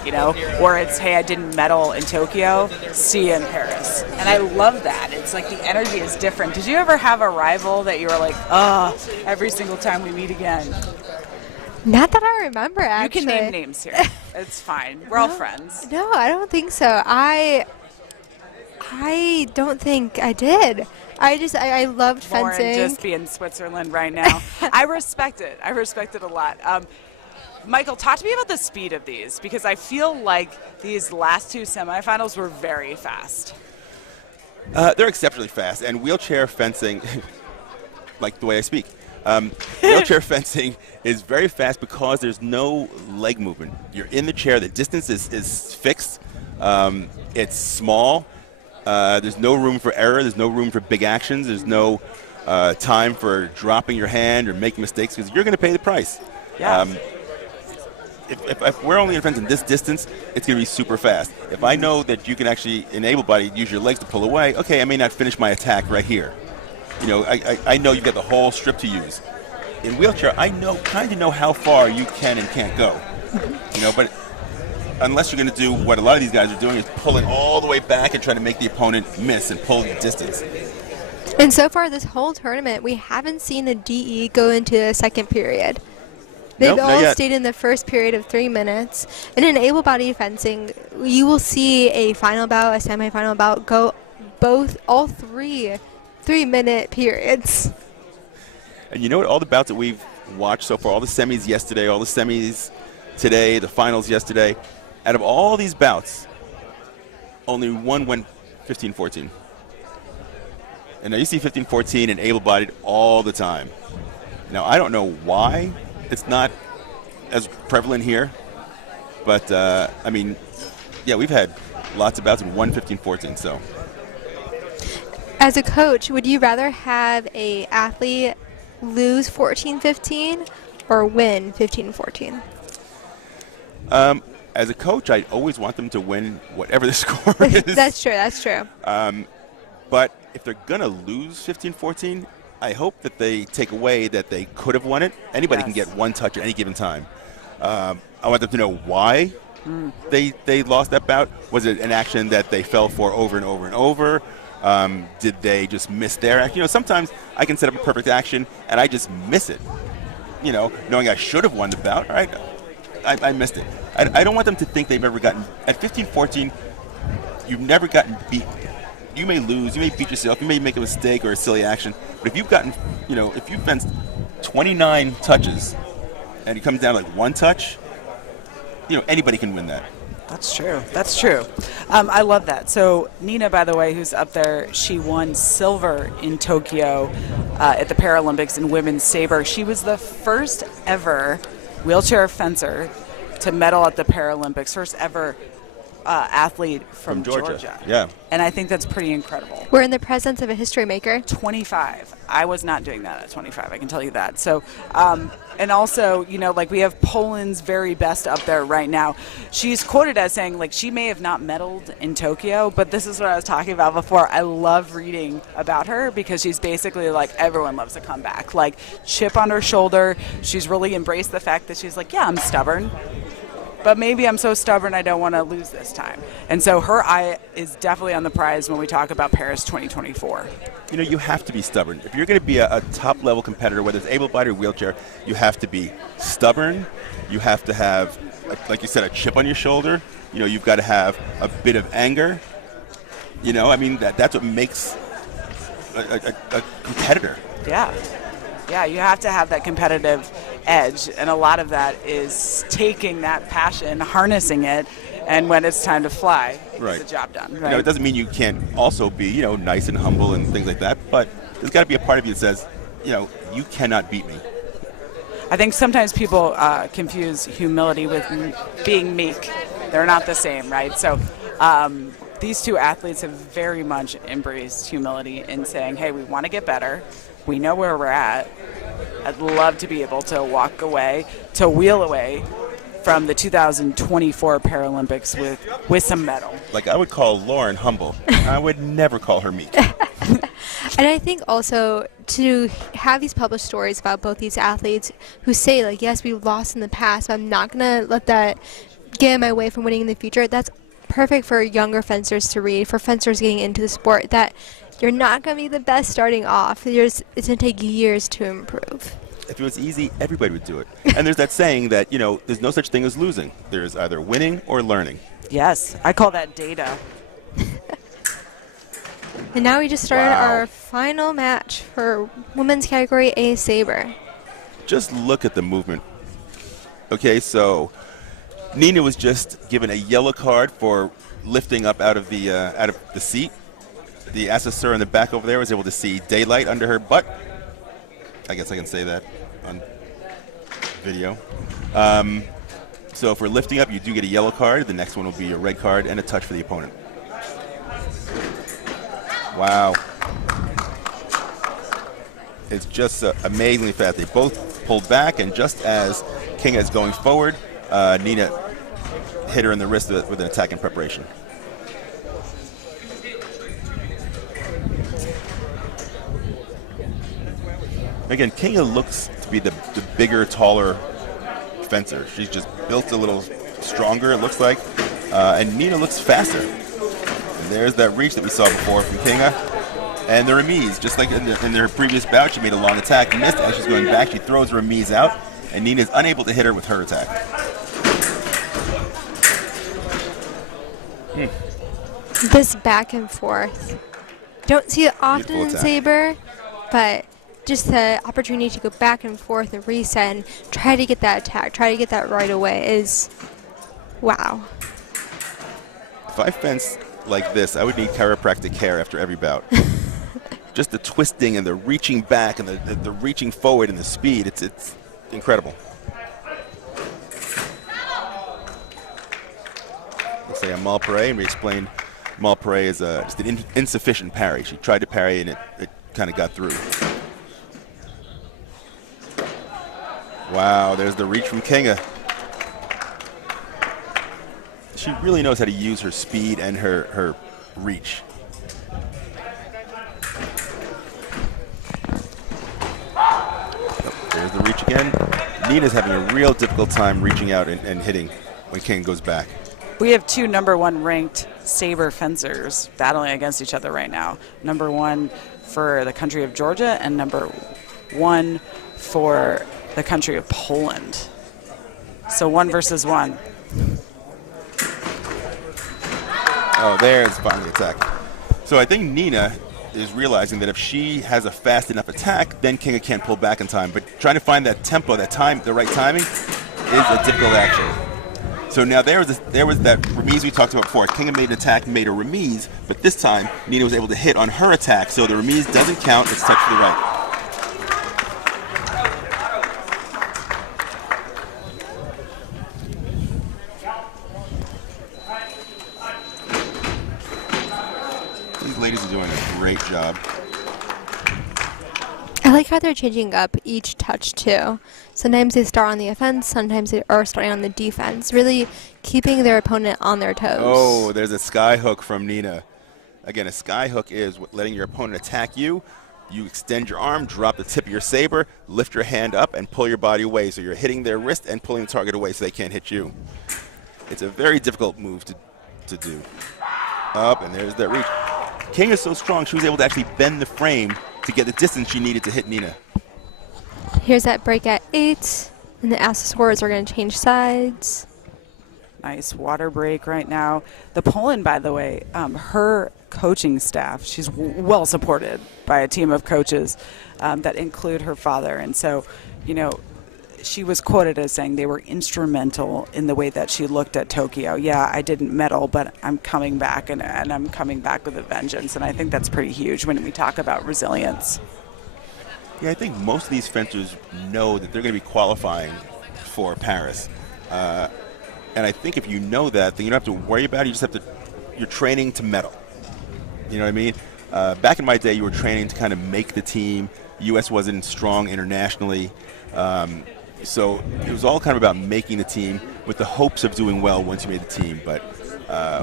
or it's, hey, I didn't medal in Tokyo, see you in Paris. And I love that. It's like the energy is different. Did you ever have a rival that you were like, every single time we meet again? Not that I remember, actually. You can name names here. It's fine. We're all friends. No, I don't think so. I don't think I did. I loved Lauren fencing. just be in Switzerland right now. I respect it. I respect it a lot. Michael, talk to me about the speed of these, because I feel like these last 2 semifinals were very fast. They're exceptionally fast, and wheelchair fencing, like the way I speak, wheelchair fencing is very fast because there's no leg movement. You're in the chair. The distance is fixed. It's small. There's no room for error. There's no room for big actions. There's no time for dropping your hand or making mistakes, because you're going to pay the price. Yeah. If we're only fencing this distance, it's going to be super fast. If I know that you can actually, in able-bodied, use your legs to pull away, okay, I may not finish my attack right here. I know you've got the whole strip to use. In wheelchair, I kind of know how far you can and can't go. But unless you're going to do what a lot of these guys are doing, is pulling all the way back and trying to make the opponent miss and pull the distance. And so far this whole tournament, we haven't seen a DE go into the second period. They've Nope, not all yet. stayed in the first period of 3 minutes. And in able-bodied fencing, you will see a final bout, a semifinal bout go all 3-minute periods. And you know what? All the bouts that we've watched so far, all the semis yesterday, all the semis today, the finals yesterday, out of all these bouts, only one went 15-14. And now you see 15-14 and able-bodied all the time. Now, I don't know why it's not as prevalent here, but, we've had lots of bouts and won 15-14, so. As a coach, would you rather have a athlete lose 14-15 or win 15-14? As a coach, I always want them to win whatever the score is. That's true. But if they're going to lose 15-14, I hope that they take away that they could have won it. Anybody can get one touch at any given time. I want them to know why they lost that bout. Was it an action that they fell for over and over and over? Did they just miss their action? Sometimes I can set up a perfect action and I just miss it. Knowing I should have won the bout, all right? I missed it. I don't want them to think they've ever gotten, at 15-14, you've never gotten beat. You may lose, you may beat yourself, you may make a mistake or a silly action, but if you've gotten, if you've fenced 29 touches and it comes down to like one touch, anybody can win that. That's true. I love that. So Nina, by the way, who's up there, she won silver in Tokyo at the Paralympics in women's sabre. She was the first ever wheelchair fencer to medal at the Paralympics, first ever athlete from Georgia. Yeah. And I think that's pretty incredible. We're in the presence of a history maker. 25. I was not doing that at 25, I can tell you that. So, and also, we have Poland's very best up there right now. She's quoted as saying, she may have not medaled in Tokyo, but this is what I was talking about before. I love reading about her because she's basically everyone loves a comeback. Chip on her shoulder. She's really embraced the fact that she's yeah, I'm stubborn. But maybe I'm so stubborn I don't want to lose this time. And so her eye is definitely on the prize when we talk about Paris 2024. You have to be stubborn. If you're going to be a top-level competitor, whether it's able-bodied or wheelchair, you have to be stubborn. You have to have, like you said, a chip on your shoulder. You've got to have a bit of anger. That's what makes a competitor. Yeah. Yeah, you have to have that competitive edge, and a lot of that is taking that passion, harnessing it, and when it's time to fly, right, get the job done. Right? It doesn't mean you can't also be, nice and humble and things like that, but there's got to be a part of you that says, you cannot beat me. I think sometimes people confuse humility with being meek. They're not the same, right? So these two athletes have very much embraced humility in saying, hey, we want to get better. We know where we're at. I'd love to be able to wheel away from the 2024 Paralympics with some medal. I would call Lauren humble. I would never call her meek. And I think also to have these published stories about both these athletes who say, yes, we've lost in the past, but I'm not going to let that get in my way from winning in the future, that's perfect for younger fencers to read, for fencers getting into the sport, that you're not going to be the best starting off. It's going to take years to improve. if it was easy, everybody would do it. And there's that saying that, there's no such thing as losing. There's either winning or learning. Yes, I call that data. And now we just started our final match for women's category A sabre. Just look at the movement. Okay, so Nina was just given a yellow card for lifting up out of the seat. The assessor in the back over there was able to see daylight under her butt. I guess I can say that on video. So for lifting up, you do get a yellow card. The next one will be a red card and a touch for the opponent. Wow. It's just amazingly fast. They both pulled back, and just as Kinga is going forward, Nina hit her in the wrist with an attack in preparation. Again, Kinga looks to be the bigger, taller fencer. She's just built a little stronger, it looks like. And Nina looks faster. And there's that reach that we saw before from Kinga. And the remise, just like in their previous bout, she made a long attack, missed. As she's going back, she throws her remise out, and Nina's unable to hit her with her attack. This back and forth. Don't see it often in sabre, but just the opportunity to go back and forth and reset and try to get that attack, try to get that right away is wow. If I fence like this, I would need chiropractic care after every bout. Just the twisting and the reaching back and the reaching forward and the speed, it's incredible. Let's say a mal paré, and we explained mal paré is just an insufficient parry. She tried to parry and it kind of got through. Wow, there's the reach from Kinga. She really knows how to use her speed and her reach. There's the reach again. Nina's having a real difficult time reaching out and hitting when Kinga goes back. We have two #1 ranked sabre fencers battling against each other right now. #1 for the country of Georgia and #1 for the country of Poland. So 1 versus 1. Oh, there's finally the attack. So I think Nina is realizing that if she has a fast enough attack, then Kinga can't pull back in time. But trying to find that tempo, the right timing, is a difficult action. So now there was that remise we talked about before. Kinga made an attack, made a remise, but this time Nina was able to hit on her attack, so the remise doesn't count. It's touch to the right. These ladies are doing a great job. I like how they're changing up each touch too. Sometimes they start on the offense, sometimes they are starting on the defense, really keeping their opponent on their toes. Oh, there's a sky hook from Nina. Again, a sky hook is letting your opponent attack you. You extend your arm, drop the tip of your saber, lift your hand up, and pull your body away. So you're hitting their wrist and pulling the target away so they can't hit you. It's a very difficult move to do. Up, and there's that reach. Kinga is so strong, she was able to actually bend the frame to get the distance she needed to hit Nina. Here's that break at 8, and the assessors are going to change sides. Nice water break right now. The Poland, by the way, her coaching staff, she's well supported by a team of coaches that include her father. And so, she was quoted as saying they were instrumental in the way that she looked at Tokyo. Yeah, I didn't medal, but I'm coming back, and I'm coming back with a vengeance. And I think that's pretty huge when we talk about resilience. Yeah, I think most of these fencers know that they're going to be qualifying for Paris. And I think if you know that, then you don't have to worry about it. You just have to, you're training to medal. You know what I mean? Back in my day, you were training to kind of make the team. U.S. wasn't strong internationally. So it was all kind of about making the team with the hopes of doing well once you made the team. But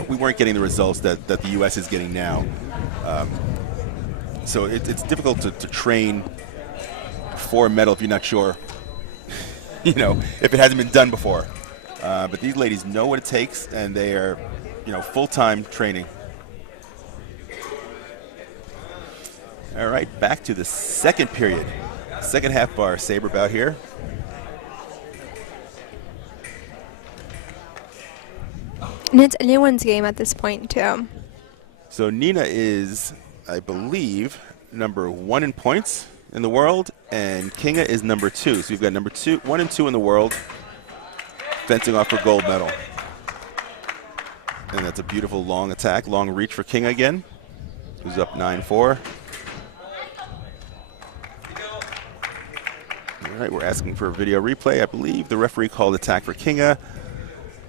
we weren't getting the results that the U.S. is getting now. So it's difficult to train for a medal if you're not sure, if it hasn't been done before. But these ladies know what it takes, and they are, full-time training. All right, back to the second period. second half of our sabre bout here. And it's anyone's game at this point, too. So Nina is, I believe, number 1 in points in the world, and Kinga is number 2. So we've got number 1 and 2 in the world, fencing off for gold medal. And that's a beautiful long attack, long reach for Kinga again, who's up 9-4. All right, we're asking for a video replay. I believe the referee called attack for Kinga,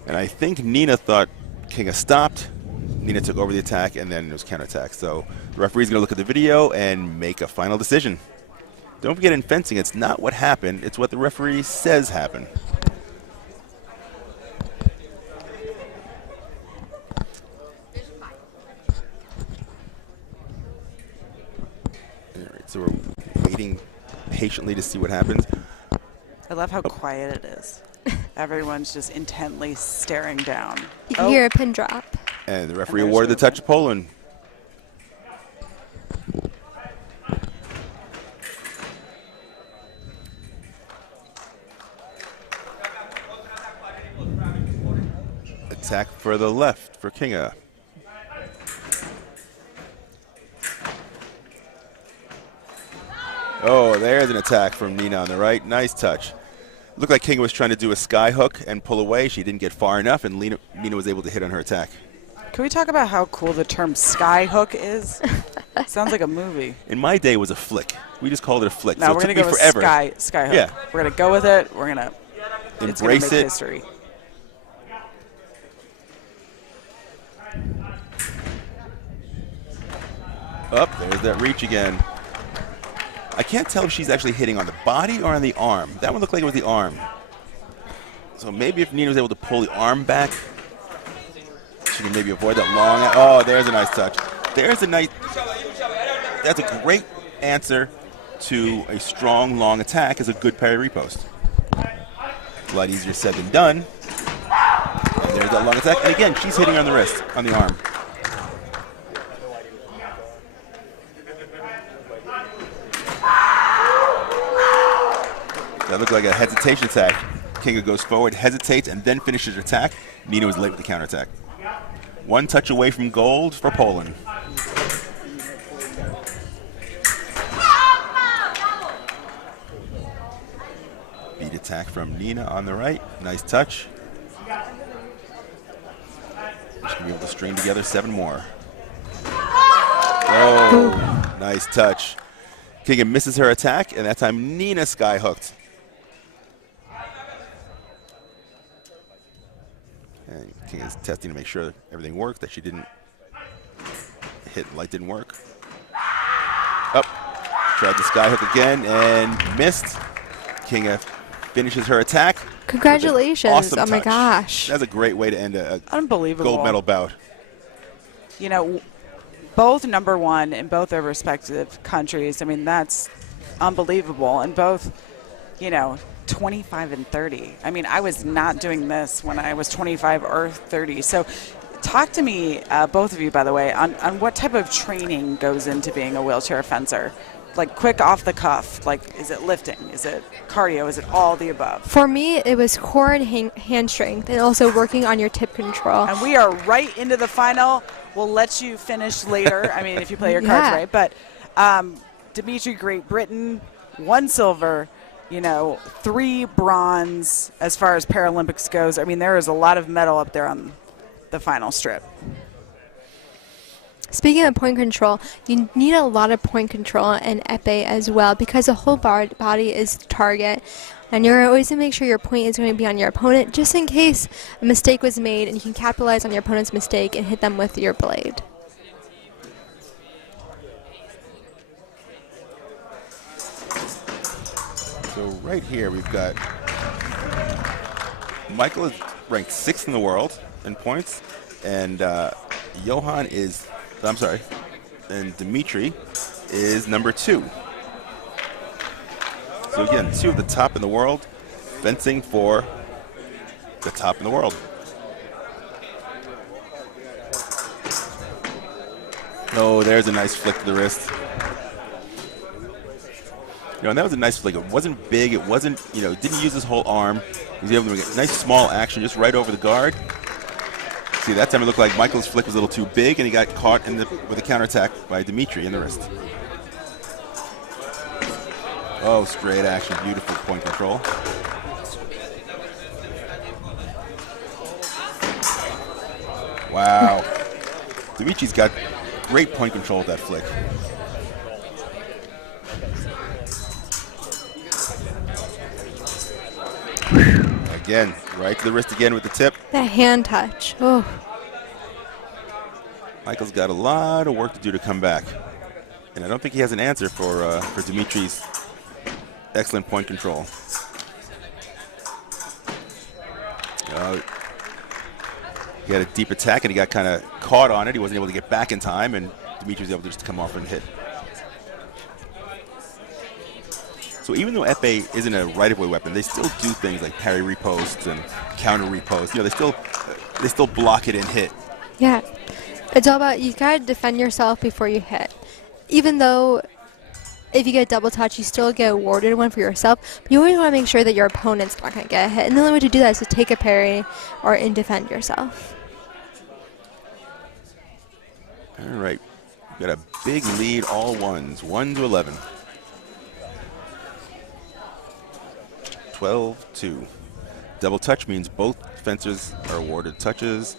and I think Nina thought Kinga stopped. Nina took over the attack, and then it was counterattack. So the referee's going to look at the video and make a final decision. Don't forget, in fencing, it's not what happened, it's what the referee says happened. All right, so we're waiting patiently to see what happens. I love how quiet it is. Everyone's just intently staring down. You can hear a pin drop. And the referee awarded the touch of Poland. Attack for the left for Kinga. Oh, there's an attack from Nina on the right. Nice touch. Looked like Kinga was trying to do a sky hook and pull away. She didn't get far enough, and Nina was able to hit on her attack. Can we talk about how cool the term sky hook is? Sounds like a movie. In my day, it was a flick. We just called it a flick. No, so we're it going took to me go with forever. sky hook. Yeah. We're going to go with it. We're going to Embrace it. History. Up, there's that reach again. I can't tell if she's actually hitting on the body or on the arm. That one looked like it was the arm. So maybe if Nina was able to pull the arm back, she can maybe avoid that long. Oh, there's a nice touch. There's a nice. That's a great answer to a strong, long attack as a good parry repost. A lot easier said than done. And there's that long attack. And again, she's hitting on the wrist, on the arm. That looked like a hesitation attack. Kinga goes forward, hesitates, and then finishes her attack. Nina was late with the counterattack. One touch away from gold for Poland. Beat attack from Nina on the right. Nice touch. She's going to be able to string together 7 more. Oh, nice touch. Kinga misses her attack, and that time Nina sky hooked. And Kinga's testing to make sure that everything worked, that she didn't hit, light didn't work. Up, tried the sky hook again and missed. Kinga finishes her attack. Congratulations. Awesome oh my touch. gosh. That's a great way to end a Unbelievable. gold medal bout. You know, both number 1 in both their respective countries. I mean, that's unbelievable. And both, 25 and 30. I mean, I was not doing this when I was 25 or 30. So talk to me, both of you, by the way, on what type of training goes into being a wheelchair fencer. Like quick off the cuff, like is it lifting? Is it cardio? Is it all the above? For me, it was core and hand strength and also working on your tip control. And we are right into the final. We'll let you finish later. I mean, if you play your cards right. But Dimitri, Great Britain, 1 silver, 3 bronze as far as Paralympics goes. I mean, there is a lot of medal up there on the final strip. Speaking of point control, you need a lot of point control in epee as well because the whole body is the target. And you're always going to make sure your point is going to be on your opponent just in case a mistake was made, and you can capitalize on your opponent's mistake and hit them with your blade. So right here we've got Michael is ranked 6th in the world in points, and and Dimitri is number 2. So again, 2 of the top in the world, fencing for the top in the world. Oh, there's a nice flick to the wrist. And that was a nice flick. It wasn't big. It wasn't, didn't use his whole arm. He was able to make a nice small action just right over the guard. See, that time it looked like Michael's flick was a little too big, and he got caught with a counterattack by Dimitri in the wrist. Oh, straight action. Beautiful point control. Wow. Dimitri's got great point control with that flick. Again, right to the wrist again with the tip. That hand touch. Oh. Michael's got a lot of work to do to come back. And I don't think he has an answer for Dimitri's excellent point control. He had a deep attack, and he got kind of caught on it. He wasn't able to get back in time, and Dimitri was able to just come off and hit. So even though epee isn't a right-of-way weapon, they still do things like parry reposts and counter reposts. They still block it and hit. Yeah. It's all about, you gotta defend yourself before you hit. Even though if you get a double touch, you still get awarded one for yourself, but you always want to make sure that your opponent's not going to get a hit. And the only way to do that is to take a parry or defend yourself. All right. We've got a big lead, all ones, 1-11. 12-2. Double touch means both fencers are awarded touches.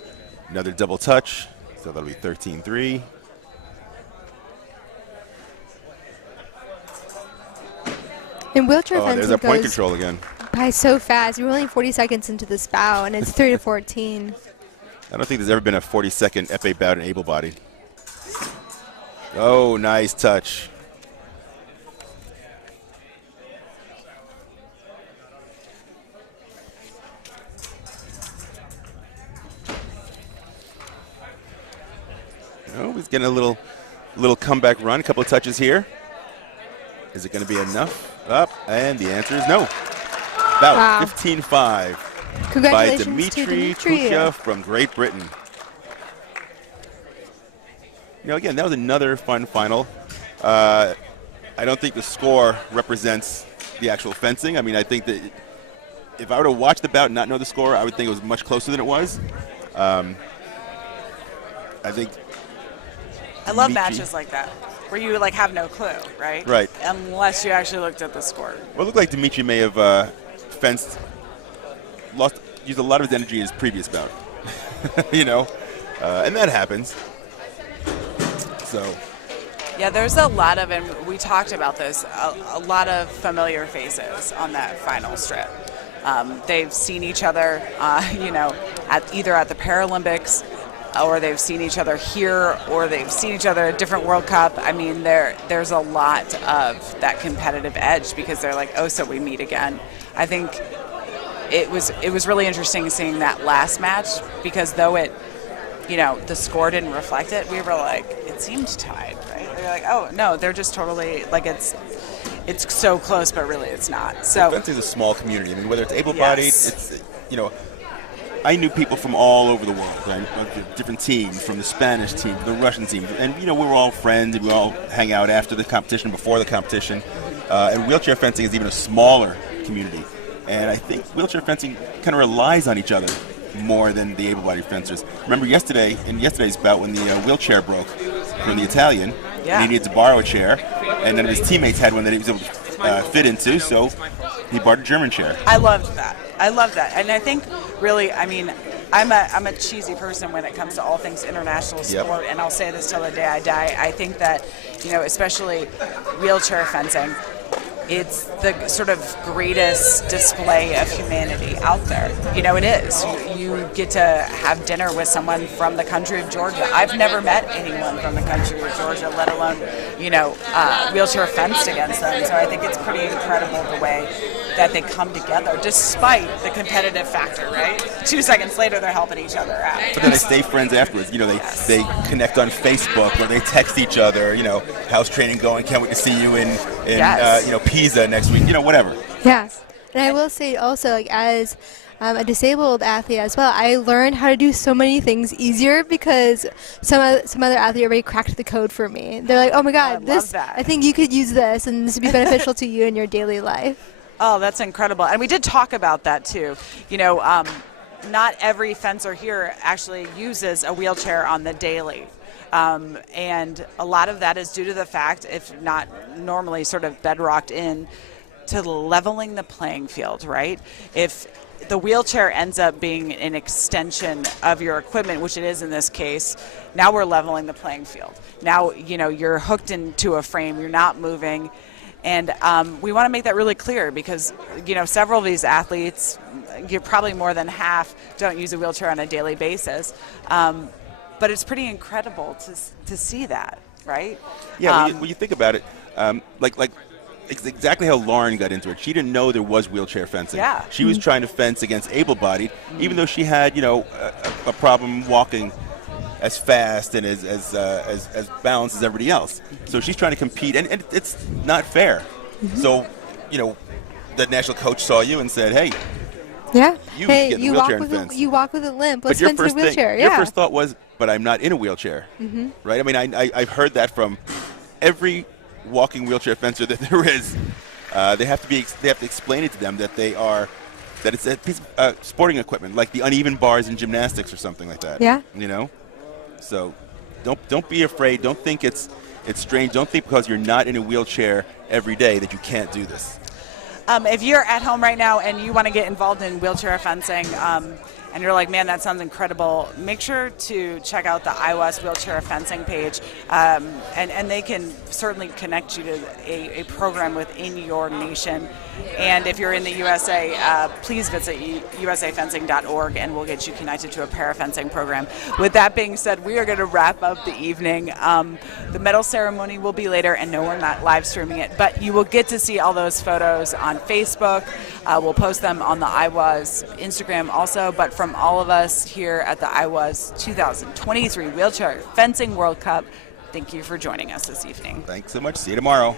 Another double touch, so that'll be 13-3. In wheelchair fencing, there's that point control again. By so fast. We're only 40 seconds into this bout, and it's 3-14. I don't think there's ever been a 40-second epee bout in able-bodied. Oh, nice touch. Oh, he's getting a little comeback run. A couple of touches here. Is it going to be enough? Up, and the answer is no. About 15-5 by Dimitri Kutia from Great Britain. Again, that was another fun final. I don't think the score represents the actual fencing. I mean, I think that if I were to watch the bout and not know the score, I would think it was much closer than it was. I think I love matches like that, where you have no clue, right? Right. Unless you actually looked at the score. Well, it looked like Dimitri may have used a lot of his energy in his previous bout. And that happens. So. Yeah, there's a lot of, and we talked about this, a lot of familiar faces on that final strip. They've seen each other, either at the Paralympics, or they've seen each other here, or they've seen each other at a different World Cup. I mean, there's a lot of that competitive edge because they're like, oh, so we meet again. I think it was really interesting seeing that last match because though it, the score didn't reflect it, we were like, it seemed tied, right? They're like, oh, no, they're just totally, it's so close, but really it's not. So fencing is a small community. I mean, whether it's able-bodied, it's, I knew people from all over the world, right? Different teams, from the Spanish team, the Russian team, and we were all friends. And we all hang out after the competition, before the competition. And wheelchair fencing is even a smaller community, and I think wheelchair fencing kind of relies on each other more than the able-bodied fencers. Remember in yesterday's bout when the wheelchair broke from the Italian, and he needed to borrow a chair, and then his teammates had one that he was able to fit into, so he borrowed a German chair. I loved that. And I think really, I mean, I'm a cheesy person when it comes to all things international sport, and I'll say this till the day I die. I think that, especially wheelchair fencing, it's the sort of greatest display of humanity out there. It is. You get to have dinner with someone from the country of Georgia. I've never met anyone from the country of Georgia, let alone, wheelchair fenced against them. So I think it's pretty incredible the way that they come together, despite the competitive factor, right? 2 seconds later, they're helping each other out. But then they stay friends afterwards. They connect on Facebook, or they text each other. How's training going? Can't wait to see you in Pisa next week. Whatever. Yes, and I will say also, as a disabled athlete as well, I learned how to do so many things easier because some other athlete already cracked the code for me. They're like, oh my God, love that. I think you could use this and this would be beneficial to you in your daily life. Oh, that's incredible. And we did talk about that too. Not every fencer here actually uses a wheelchair on the daily. And a lot of that is due to the fact, if not normally sort of bedrocked in, to leveling the playing field, right? If the wheelchair ends up being an extension of your equipment, which it is in this case, now we're leveling the playing field. Now, you're hooked into a frame, you're not moving. And we want to make that really clear because, several of these athletes, probably more than half, don't use a wheelchair on a daily basis. But it's pretty incredible to see that, right? Yeah, when you think about it, like it's exactly how Lauren got into it. She didn't know there was wheelchair fencing. Yeah. She was trying to fence against able-bodied, even though she had, a problem walking as fast and as balanced as everybody else. So she's trying to compete, and it's not fair. So, the national coach saw you and said, "Hey, yeah, you get in the wheelchair and walk fence." you walk with a limp. Let's But fence in a wheelchair. your first thought was, "But I'm not in a wheelchair," right? I mean, I've heard that from every walking wheelchair fencer that there is. They have to explain it to them that it's a piece of sporting equipment, like the uneven bars in gymnastics or something like that. Yeah. So don't be afraid. Don't think it's strange. Don't think because you're not in a wheelchair every day that you can't do this. If you're at home right now and you want to get involved in wheelchair fencing, and you're like, man, that sounds incredible, make sure to check out the IWAS wheelchair fencing page, and they can certainly connect you to a program within your nation. And if you're in the USA, please visit usafencing.org and we'll get you connected to a parafencing program. With that being said, we are going to wrap up the evening. The medal ceremony will be later, and no, we're not live streaming it, but you will get to see all those photos on Facebook. We'll post them on the IWAS Instagram also, but from all of us here at the IWAS 2023 Wheelchair Fencing World Cup, thank you for joining us this evening. Thanks so much. See you tomorrow.